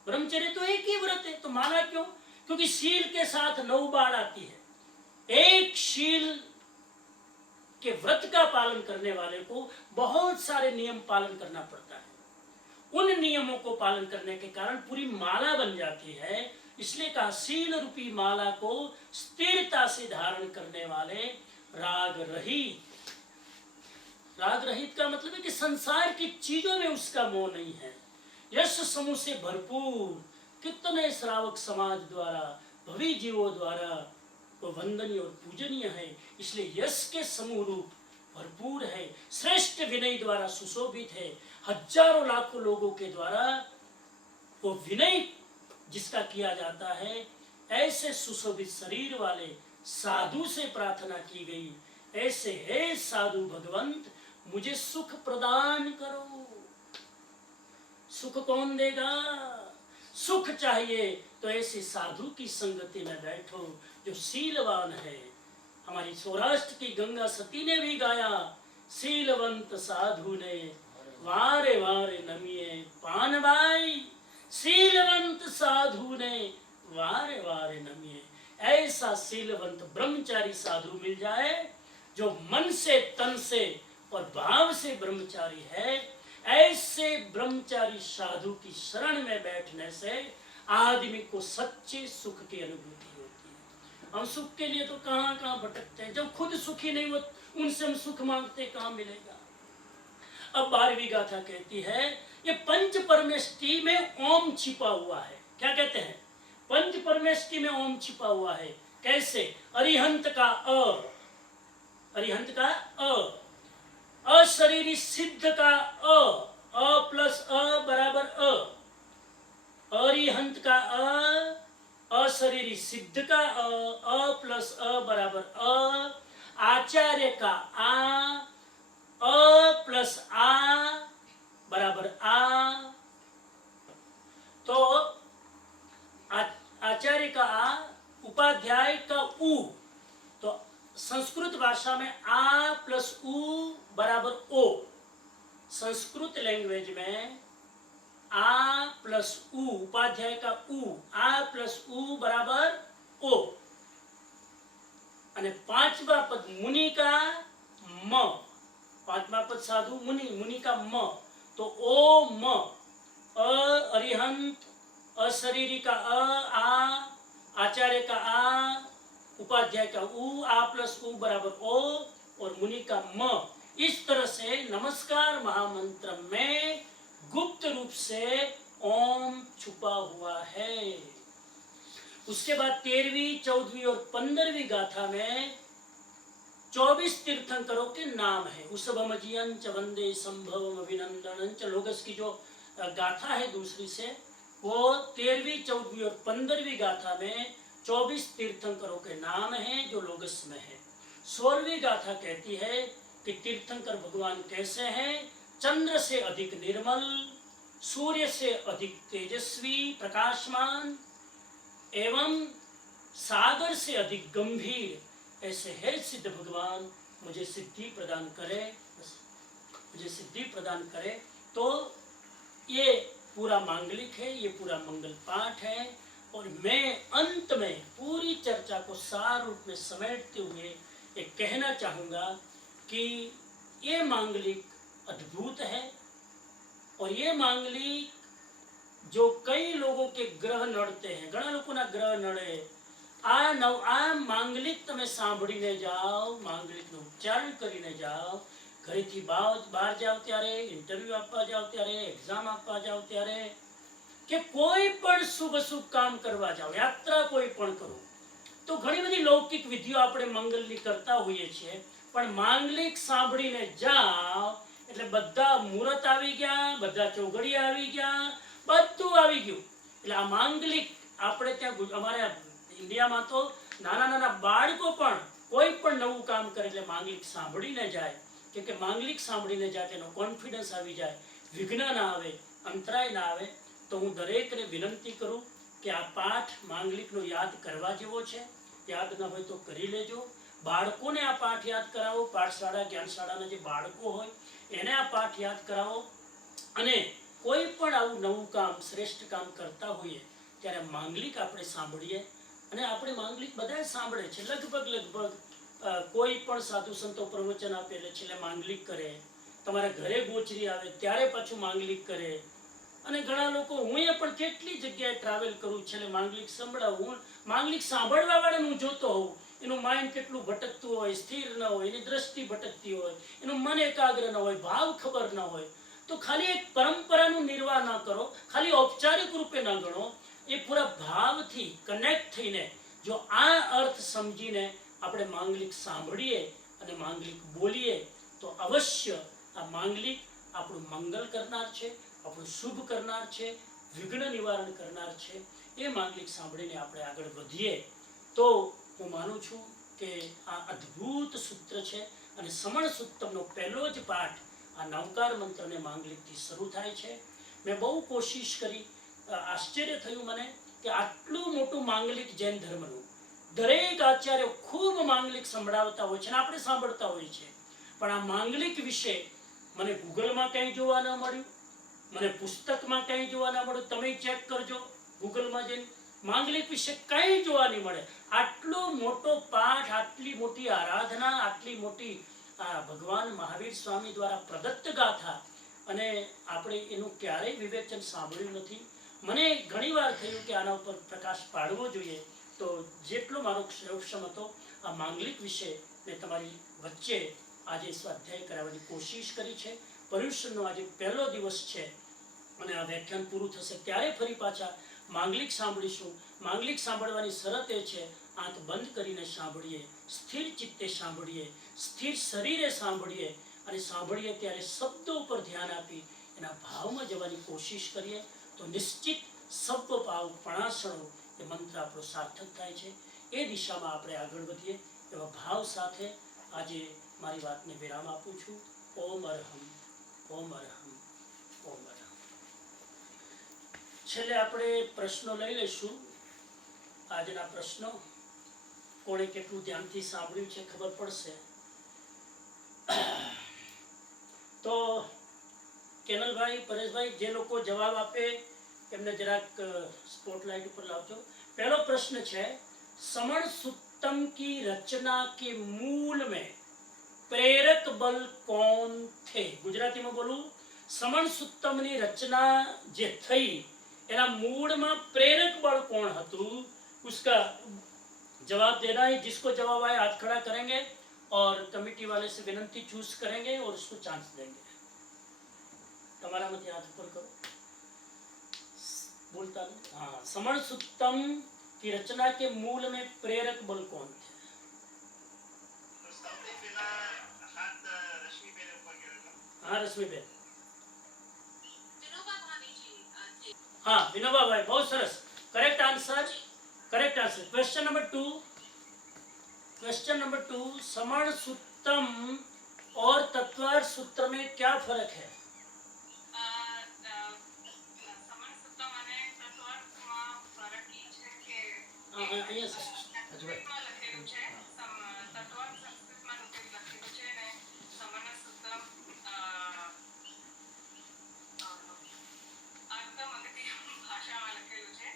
ब्रह्मचर्य तो एक ही व्रत है, तो माला क्यों? क्योंकि शील के साथ 9 बाढ़ आती है। एक शील के व्रत का पालन करने वाले को बहुत सारे नियम पालन करना पड़ता है। उन नियमों को पालन करने के कारण पूरी माला बन जाती है। इसलिए कहा शील रूपी माला को स्थिरता से धारण करने वाले राग रहित। राग रहित का मतलब है कि संसार की चीजों में उसका मोह नहीं है। यश समूह से भरपूर कितने श्रावक समाज द्वारा, भवी जीवों द्वारा वो वंदनीय और पूजनीय है। इसलिए यश के समूह रूप भरपूर है, श्रेष्ठ विनय द्वारा सुशोभित है। हजारों लाखों लोगों के द्वारा वो विनय जिसका किया जाता है, ऐसे सुशोभित शरीर वाले साधु से प्रार्थना की गई, ऐसे हे साधु भगवंत मुझे सुख प्रदान करो। सुख कौन देगा? सुख चाहिए तो ऐसे साधु की संगति में बैठो जो शीलवान है। हमारी सौराष्ट्र की गंगा सती ने भी गाया, शीलवंत साधु ने वारे वारे नमिए पानबाई। शीलवंत साधु ने वारे वारे नमिए। ऐसा शीलवंत ब्रह्मचारी साधु मिल जाए जो मन से, तन से और भाव से ब्रह्मचारी है। ऐसे ब्रह्मचारी साधु की शरण में बैठने से आदमी को सच्चे सुख की अनुभूति होती है। हम सुख के लिए तो कहां कहां भटकते हैं, जब खुद सुखी नहीं हो उनसे हम सुख मांगते, कहां मिलेगा? अब 12वीं गाथा कहती है, ये पंच परमेष्टि में ओम छिपा हुआ है। क्या कहते हैं? पंच परमेष्टि में ओम छिपा हुआ है। कैसे? अरिहंत का अरिहंत का अशरीरी सिद्ध का अ प्लस अ बराबर अरिहंत का अशरीरी सिद्ध का अ प्लस अ बराबर आचार्य का अ प्लस आ बराबर आ। तो आचार्य का आ, उपाध्याय का उ। तो संस्कृत भाषा में आ प्लस उ बराबर ओ। संस्कृत लैंग्वेज में आ प्लस उ, उपाध्याय का उ, आ प्लस उ बराबर ओ। અને પાંચમા પદ મુनि का म, पांचवा पद साधु मुनि, मुनि का म, तो ओ म। अरिहंत अशरीरी का आ आचार्य का आ, उपाध्याय का उ, आ प्लस उ बराबर ओ और मुनि का म। इस तरह से नमस्कार महामंत्र में गुप्त रूप से ओम छुपा हुआ है। उसके बाद 13वीं, 14वीं और 15वीं गाथा में 24 तीर्थंकरों के नाम है। उसभमजियं च वंदे संभवम अभिनंदनं च, लोगस की जो गाथा है दूसरी से, वो 13वीं, 14वीं और 15वीं गाथा में 24 तीर्थंकरों के नाम हैं जो लोगस में है। 16वीं गाथा कहती है कि तीर्थंकर भगवान कैसे हैं? चंद्र से अधिक निर्मल, सूर्य से अधिक तेजस्वी प्रकाशमान एवं सागर से अधिक गंभीर ऐसे है सिद्ध भगवान, मुझे सिद्धि प्रदान करे, मुझे सिद्धि प्रदान करे। तो ये पूरा मांगलिक है, ये पूरा मंगल पाठ है। और मैं अंत में पूरी चर्चा को सार रूप में समेटते हुए ये कहना चाहूँगा कि ये मांगलिक अद्भुत है और ये मांगलिक जो कई लोगों के ग्रह नड़ते हैं, घણા લોકોના ગ્રહ નડે, આ માંગલિક તમે સાંભળીને જાઓ, માંગલિકનું ઉચ્ચારણ કરીને જાઓ, ઘરેથી બહાર જાઓ ત્યારે, ઇન્ટરવ્યુ આપવા જાઓ ત્યારે, એક્ઝામ આપવા જાઓ ત્યારે, કે કોઈ પણ શુભ કામ કરવા જાઓ, યાત્રા કોઈ પણ કરો, તો ઘણી બધી લૌકિક વિધિઓ આપણે મંગલની કરતા હોઈએ છીએ, પણ માંગલિક સાંભળીને જાઓ એટલે બધા મુહૂર્ત આવી ગયા, બધા ચોઘડિયા આવી ગયા, બધું આવી ગયું. એટલે આ માંગલિક આપણે ત્યાં અમારા ઇન્ડિયામાં તો નાના નાના બાળકો પણ કોઈ પણ નવું કામ કરે એટલે માંગલિક સાંભળીને જાય, કેમ કે માંગલિક સાંભળીને જાય તેનો કોન્ફિડન્સ આવી જાય, વિઘ્ન ના આવે, અંતરાય ના આવે. તો હું દરેકને વિનંતી કરું કે આ પાઠ માંગલિકનો યાદ કરવા જેવો છે, યાદ ન હોય તો કરી લેજો. બાળકોને આ પાઠ યાદ કરાવો, પાઠશાળા જ્ઞાનશાળાના જે બાળકો હોય એને આ પાઠ યાદ કરાવો. અને કોઈ પણ આવું નવું કામ, શ્રેષ્ઠ કામ કરતા હોઈએ ત્યારે માંગલિક આપણે સાંભળીએ. અને આપણે માંગલિક બધા સાંભળે છે, લગભગ કોઈ પણ સાધુ સંતો પ્રવચન આપે એટલે છેલ્લે માંગલિક કરે, તમારા ઘરે ગોચરી આવે ત્યારે પાછું માંગલિક કરે. અને ઘણા લોકો, હું એ પણ કેટલી જગ્યાએ ટ્રાવેલ કરું, છેલ્લે માંગલિક સંભળાવું. માંગલિક સાંભળવા વાળાને હું જોતો હોઉં, એનું માઇન્ડ કેટલું ભટકતું હોય, સ્થિર ન હોય, એની દ્રષ્ટિ ભટકતી હોય, એનું મન એકાગ્ર ન હોય, ભાવ ખબર ન હોય. તો ખાલી એક પરંપરાનું નિર્વાહ ન કરો, ખાલી ઔપચારિક રૂપે ન ગણો, એ પૂરા ભાવથી કનેક્ટ થઈને જો આ અર્થ સમજીને આપણે માંગલિક સાંભળીએ અને માંગલિક બોલીએ તો અવશ્ય આ માંગલિક આપણું મંગલ કરનાર છે, આપણું શુભ કરનાર છે, વિઘ્ન નિવારણ કરનાર છે. એ માંગલિક સાંભળીને આપણે આગળ વધીએ તો હું માનું છું કે આ અદ્ભુત સૂત્ર છે. અને સમણ સુત્તમનો પહેલો જ પાઠ આ નવકાર મંત્રને માંગલિકથી શરૂ થાય છે. મેં બહુ કોશિશ કરી, આશ્ચર્ય થયું મને કે આટલું મોટું માંગલિક જૈન ધર્મનું દરેક આચાર્ય ખૂબ માંગલિક સંભળાવતા હોય છે અને આપણે સાંભળતા હોઈએ છીએ, પણ આ માંગલિક વિશે મને ગૂગલમાં કંઈ જોવા ન મળ્યું, મને પુસ્તકમાં કંઈ જોવા ન મળ્યું. તમે ચેક કરજો ગૂગલમાં જઈને, માંગલિક વિશે કંઈ જોવા નહીં મળે. આટલો મોટો પાઠ, આટલી મોટી આરાધના, આટલી મોટી ભગવાન મહાવીર સ્વામી દ્વારા પ્રદત્ત ગાથા, અને આપણે એનું ક્યારેય વિવેચન સાંભળ્યું નથી. મને ઘણીવાર થયું કે આના ઉપર પ્રકાશ પાડવો જોઈએ. તો જેટલો મારો ક્ષમ હતો આ માંગલિક વિશે મેં તમારી વચ્ચે આજે સ્વાધ્યાય કરાવવાની કોશિશ કરી છે. પર્યુષણનો આજે પહેલો દિવસ છે અને આ વ્યાખ્યાન પૂરું થશે ત્યારે ફરી પાછા માંગલિક સાંભળીશું. માંગલિક સાંભળવાની શરત એ છે, આંખ બંધ કરીને સાંભળીએ, સ્થિર ચિત્તે સાંભળીએ, સ્થિર શરીરે સાંભળીએ, અને સાંભળીએ ત્યારે શબ્દો ઉપર ધ્યાન આપી એના ભાવમાં જવાની કોશિશ કરીએ તો નિશ્ચિત સબ્બ ભાવ પણાસણો એ મંત્ર આપણો સાર્થક થાય છે. એ દિશામાં આપણે આગળ વધીએ એવા ભાવ સાથે આજે મારી વાતને વિરામ આપું છું. ઓમ અરહમ, ઓમ અરહમ, ઓમ અરહમ. છેલ્લે આપણે પ્રશ્નો લઈ લઈશું. આજના પ્રશ્નો કોણે કેટલું ધ્યાનથી સાંભળ્યું છે ખબર પડશે. તો કેનલભાઈ, પરેશભાઈ, જે લોકો જવાબ આપે એમને જરાક સ્પોટલાઇટ ઉપર લાવજો. पहला प्रश्न है, समण सुत्तम की रचना के मूल में प्रेरक बल कौन थे? गुजराती में बोलूं, समण सुत्तम ની રચના જે થઈ એના મૂળમાં પ્રેરક બળ કોણ હતું उसका जवाब देना है। जिसको जवाब आए हाथ खड़ा करेंगे और कमेटी वाले से विनंती चूज करेंगे और उसको चांस देंगे। तुम्हारा मत याद ऊपर करो, बोलता नहीं। हाँ, समण सुत्तम की रचना के मूल में प्रेरक बल कौन थे? हाँ, रश्मि बेन। हाँ, विनोबा भाई, बहुत सरस। Correct answer, correct answer. Question number 2, question number 2, Saman सूत्रम और तत्वार सूत्र में क्या फर्क है? અહીંયા હજુ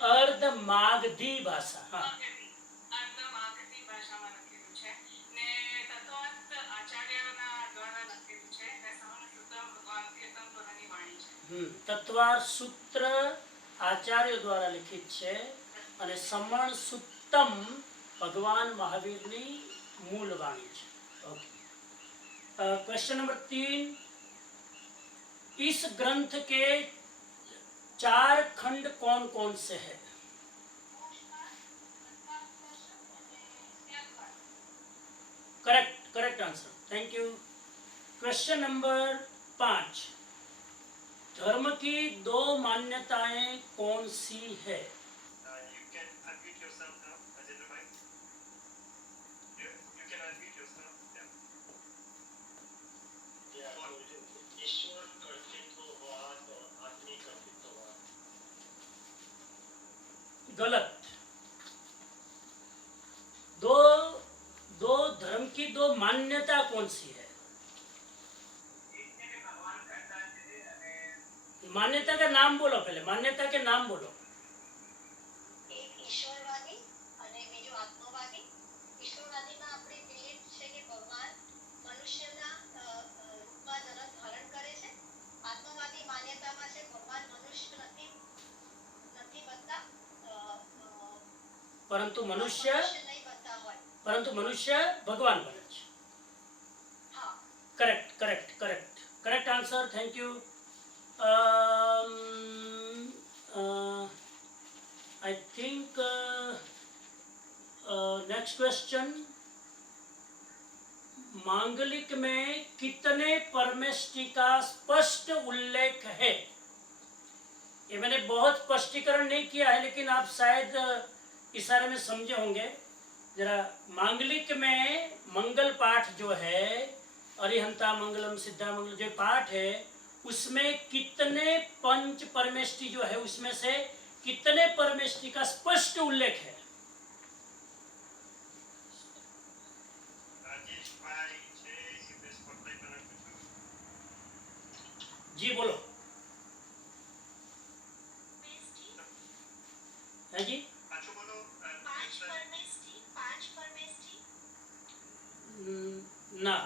अर्धमागधी भाषा। हाँ, તત્વાર સૂત્ર આચાર્ય દ્વારા લિખિત છે અને સમણ સુત્તમ ભગવાન મહાવીરની મૂળ વાણી છે। ઓકે, क्वेश्चन नंबर 3, इस ग्रंथ के 4 खंड कौन कौन से हैं? Correct, correct answer, thank you. Question number 5, धर्म की 2 मान्यताएं कौन सी है? गलत। दो धर्म की 2 मान्यता कौन सी है? मान्यता का नाम बोलो, पहले मान्यता के नाम बोलो। એક ઈશ્વરવાદી અને બીજું આત્મવાદી। ઈશ્વરવાદીમાં આપણી બિલીફ છે કે ભગવાન મનુષ્યના રૂપમાં જન્મ ધારણ કરે છે। આત્મવાદી માન્યતામાં છે ભગવાન મનુષ્ય નથી બનતા, परंतु मनुष्य નહીં બનતા હોય। परंतु मनुष्य भगवान बने છે। हाँ, correct, correct, correct, correct answer, thank you. I think next question, मांगलिक में कितने परमेष्टि का स्पष्ट उल्लेख है? ये मैंने बहुत स्पष्टीकरण नहीं किया है, लेकिन आप शायद इशारे में समझे होंगे। जरा मांगलिक में मंगल पाठ जो है, अरिहंता मंगलम सिद्धा मंगल जो पाठ है, उसमें कितने पंच परमेष्टि जो है उसमें से कितने परमेष्टि का स्पष्ट उल्लेख है? जी बोलो। है जी? 5 परमेष्टि ना,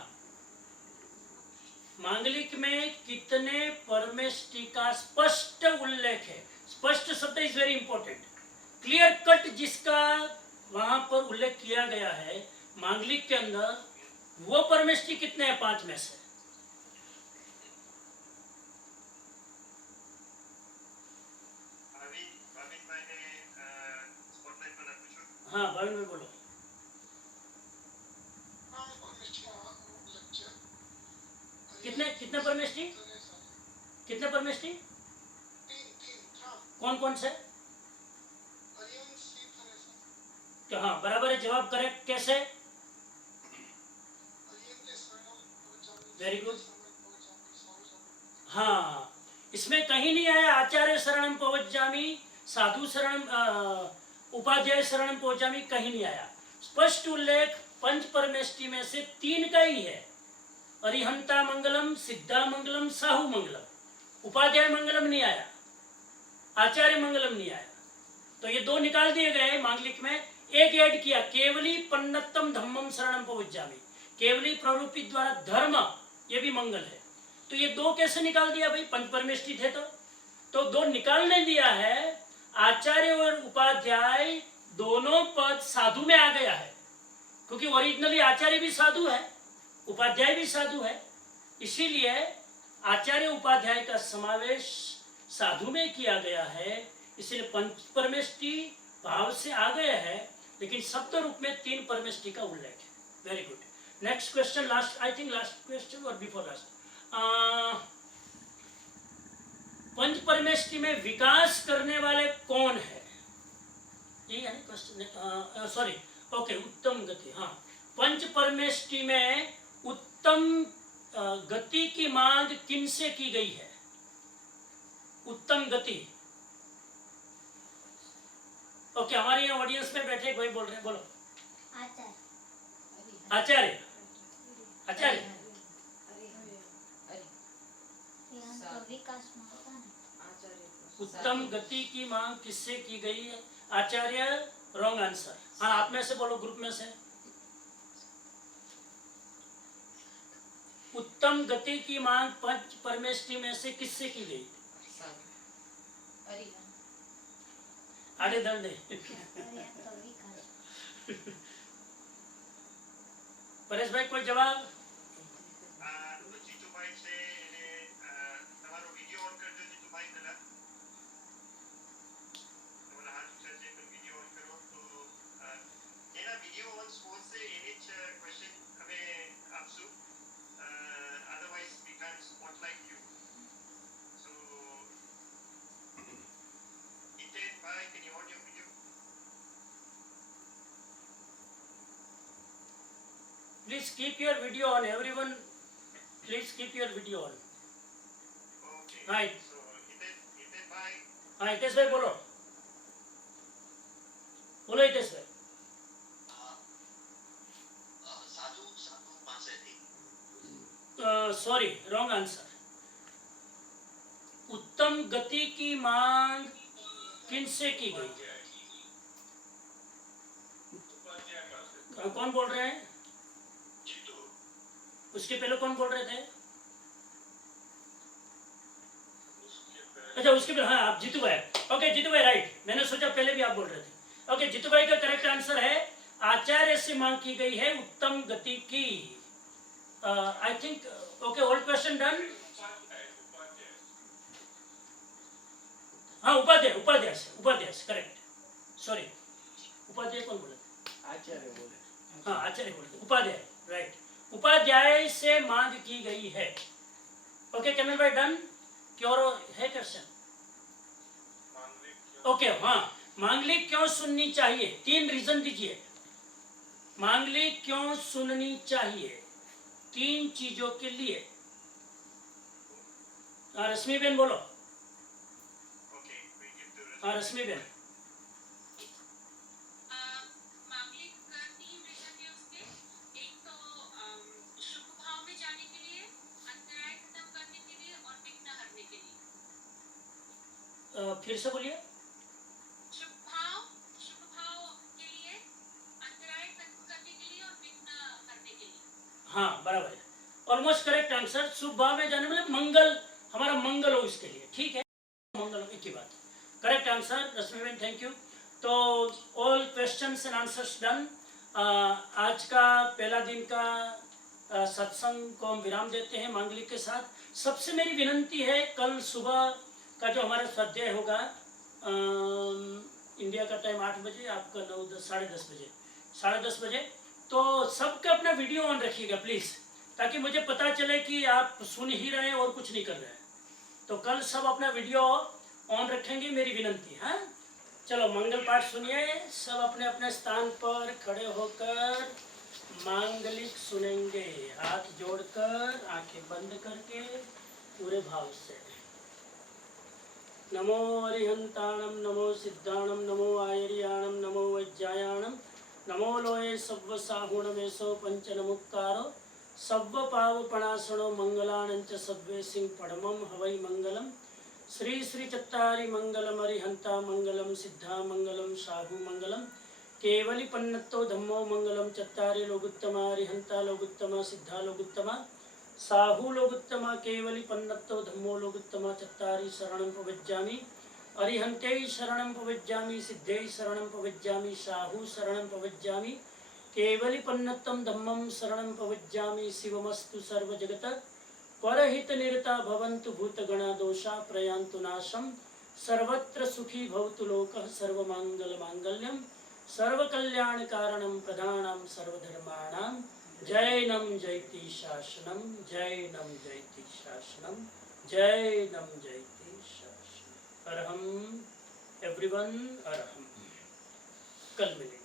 मांगलिक में कितने परमेष्टि का स्पष्ट उल्लेख है। स्पष्ट शब्द is very important. Clear cut जिसका वहां पर उल्लेख किया गया है मांगलिक के अंदर, वो परमेष्टि कितने हैं 5 में से? हाँ, भाविन में बोलो। कितने कितने परमेष्टि? कितने परमेष्टि? कौन कौन से? तो हाँ, बराबर है जवाब, करेक्ट। कैसे? Very good. हाँ, इसमें कहीं नहीं आया आचार्य शरणम पवज्जामि, साधु शरणम, उपाध्याय शरणम पवज्जामि, कहीं नहीं आया। स्पष्ट उल्लेख पंच परमेष्टि में से 3 का ही है। अरिहंता मंगलम, सिद्धा मंगलम, साहू मंगलम। उपाध्याय मंगलम नहीं आया, आचार्य मंगलम नहीं आया। तो ये 2 निकाल दिए गए मांगलिक में। एक ऐड किया, केवली पन्नतम धम्मम शरणम पवज्जामि, केवली प्ररूपित द्वारा धर्म, ये भी मंगल है। तो ये 2 कैसे निकाल दिया भाई? पंच परमेष्टि थे तो 2 निकालने दिया है। आचार्य और उपाध्याय दोनों पद साधु में आ गया है, क्योंकि ओरिजिनली आचार्य भी साधु है, उपाध्याय भी साधु है, इसीलिए आचार्य उपाध्याय का समावेश साधु में किया गया है, इसलिए पंच परमेष्टि भाव से आ गया है, लेकिन शब्द रूप में तीन परमेष्टि का उल्लेख है। Very good. Next question, last, I think last question और बिफोर लास्ट। पंच परमेष्टि में विकास करने वाले कौन है? ये है क्वेश्चन, सॉरी, ओके, उत्तम गति। हाँ, पंच परमेष्टि में उत्तम गति की मांग किनसे की गई है? उत्तम गति। ओके, हमारे यहाँ ऑडियंस में बैठे कोई बोल रहे हैं, बोलो। आचार्य, आचार्य, उत्तम गति की मांग किससे की गई है? आचार्य। Wrong answer. हाँ, आप में से बोलो, ग्रुप में से। उत्तम गति की मांग पंच परमेष्टि में से किससे की गई? आड़े दंडे। परेश भाई, कोई जवाब? જીતુભાઈ છે એને તમારો વિડિયો ઓન કરજો જીતુભાઈ પહેલા તમારા હાથ ઊંચા છે તો વિડિયો ઓન કરો તો જેના વિડિયો ઓન સ્પોટ છે એને જ ક્વેશ્ચન અમે આપશું otherwise we can't spotlight you so Hiten bhai can you on your video Please keep your video on, everyone. Please keep your video on. okay Right. so Hiten bhai हाँ, हितेश भाई बोलो, बोलो हितेश भाई। साधु साधु पासेથી सॉरी, रॉन्ग आंसर। उत्तम गति की मांग किनसे की गई? कौन बोल रहे हैं? જીતુ उसके पहले कौन बोल रहे थे? उसके अच्छा, उसके पहले, हाँ, आप जीतू भाई। ओके, जीतू भाई राइट, मैंने सोचा पहले भी आप बोल रहे थे। ओके, जीतू भाई का करेक्ट आंसर है आचार्य से मांग की गई है उत्तम गति की। I think, okay, old question done. हाँ, उपाध्याय, उपाध्याय से, उपाध्याय से, करेक्ट। सॉरी, उपाध्याय कौन बोले? आचार्य बोले। हाँ, आचार्य बोले, उपाध्याय, राइट। उपाध्याय से मांग की गई है। ओके, कमल भाई डन। क्यों है क्वेश्चन? ओके, हाँ, मांगलिक क्यों सुननी चाहिए? 3 रीजन दीजिए। मांगलिक क्यों सुननी चाहिए? 3 चीजों के लिए। रश्मि बेन बोलो। okay we give the हाँ, रश्मि बेन। मांगलिक 3 रीजन है उसके। एक तो शुभ भाव में जाने के लिए, अंतराय खत्म करने के लिए और विघ्न हरने के लिए। फिर से बोलिए। शुभ भाव के लिए, अंतराय खत्म करने के लिए और विघ्न हरने के लिए। हाँ, बराबर है, ऑलमोस्ट करेक्ट आंसर। शुभ भाव में जाने मतलब मंगल, हमारा मंगल हो इसके लिए, ठीक है, मंगल हो, एक ही बात। Correct answer Rashmi Ben, thank you. तो all questions and answers done. आज का पहला दिन का सत्संग को हम विराम देते हैं मांगलिक के साथ। सबसे मेरी विनंती है, कल सुबह का जो हमारा स्वाध्याय होगा, इंडिया का टाइम 8 बजे, आपका 9, 10, 10:30 बजे, 10:30 बजे, तो सबका अपना वीडियो ऑन रखिएगा प्लीज़, ताकि मुझे पता चले कि आप सुन ही रहे हैं और कुछ नहीं कर रहे हैं। तो कल सब अपना वीडियो ऑन रखेंगे, मेरी विनंती है। चलो मंगल पाठ सुनिए, सब अपने अपने स्थान पर खड़े होकर मांगलिक सुनेंगे, हाथ जोड़कर, आंखें बंद करके, पूरे भाव से। नमो अरिहंताणम, नमो सिद्धाणम, नमो आयर्याणम, नमो वैज्यायाणम, नमो लोये सव्व साहुणमेशो पंचनमुक्तारो सव्व पावपणासनो मंगलानंच सव्वे सिंह पडमम हवै मंगलम। श्री श्री चत्तारि मंगलम अरिहंता मंगलम, सिद्धा मंगलम, साहु मंगलम, केवली पन्नत्तो धम्मो मंगलम। चत्तारि लोगुत्तमा, अरिहंता लोगुत्तमा, सिद्धा लोगुत्तमा, साहु लोगुत्तमा, केवली पन्नत्तो धम्मो लोगुत्तमा। चत्तारि शरणं प्रवज्जामि, अरिहन्ते शरणं पविज्जामि, सिद्धे शरणं पविज्जामि, साहु शरणं पविज्जामि, केवलिपन्नतं धम्मं शरणं पविज्जामि। शिवमस्तु सर्वजगत परहितनिरता भवन्तु भूतगणा दोषा प्रयान्तु नाशं। सर्वत्र सुखी भवतु लोकः, सर्वमङ्गलमाङ्गल्यं सर्वकल्याणकारणं प्रधानं सर्वधर्माणां। जैनं जयति शासनं, जैनं जयति शासनं, जैनं जयति शासनं। अरहम एवरीवन, अरहम। कल मिलेंगे।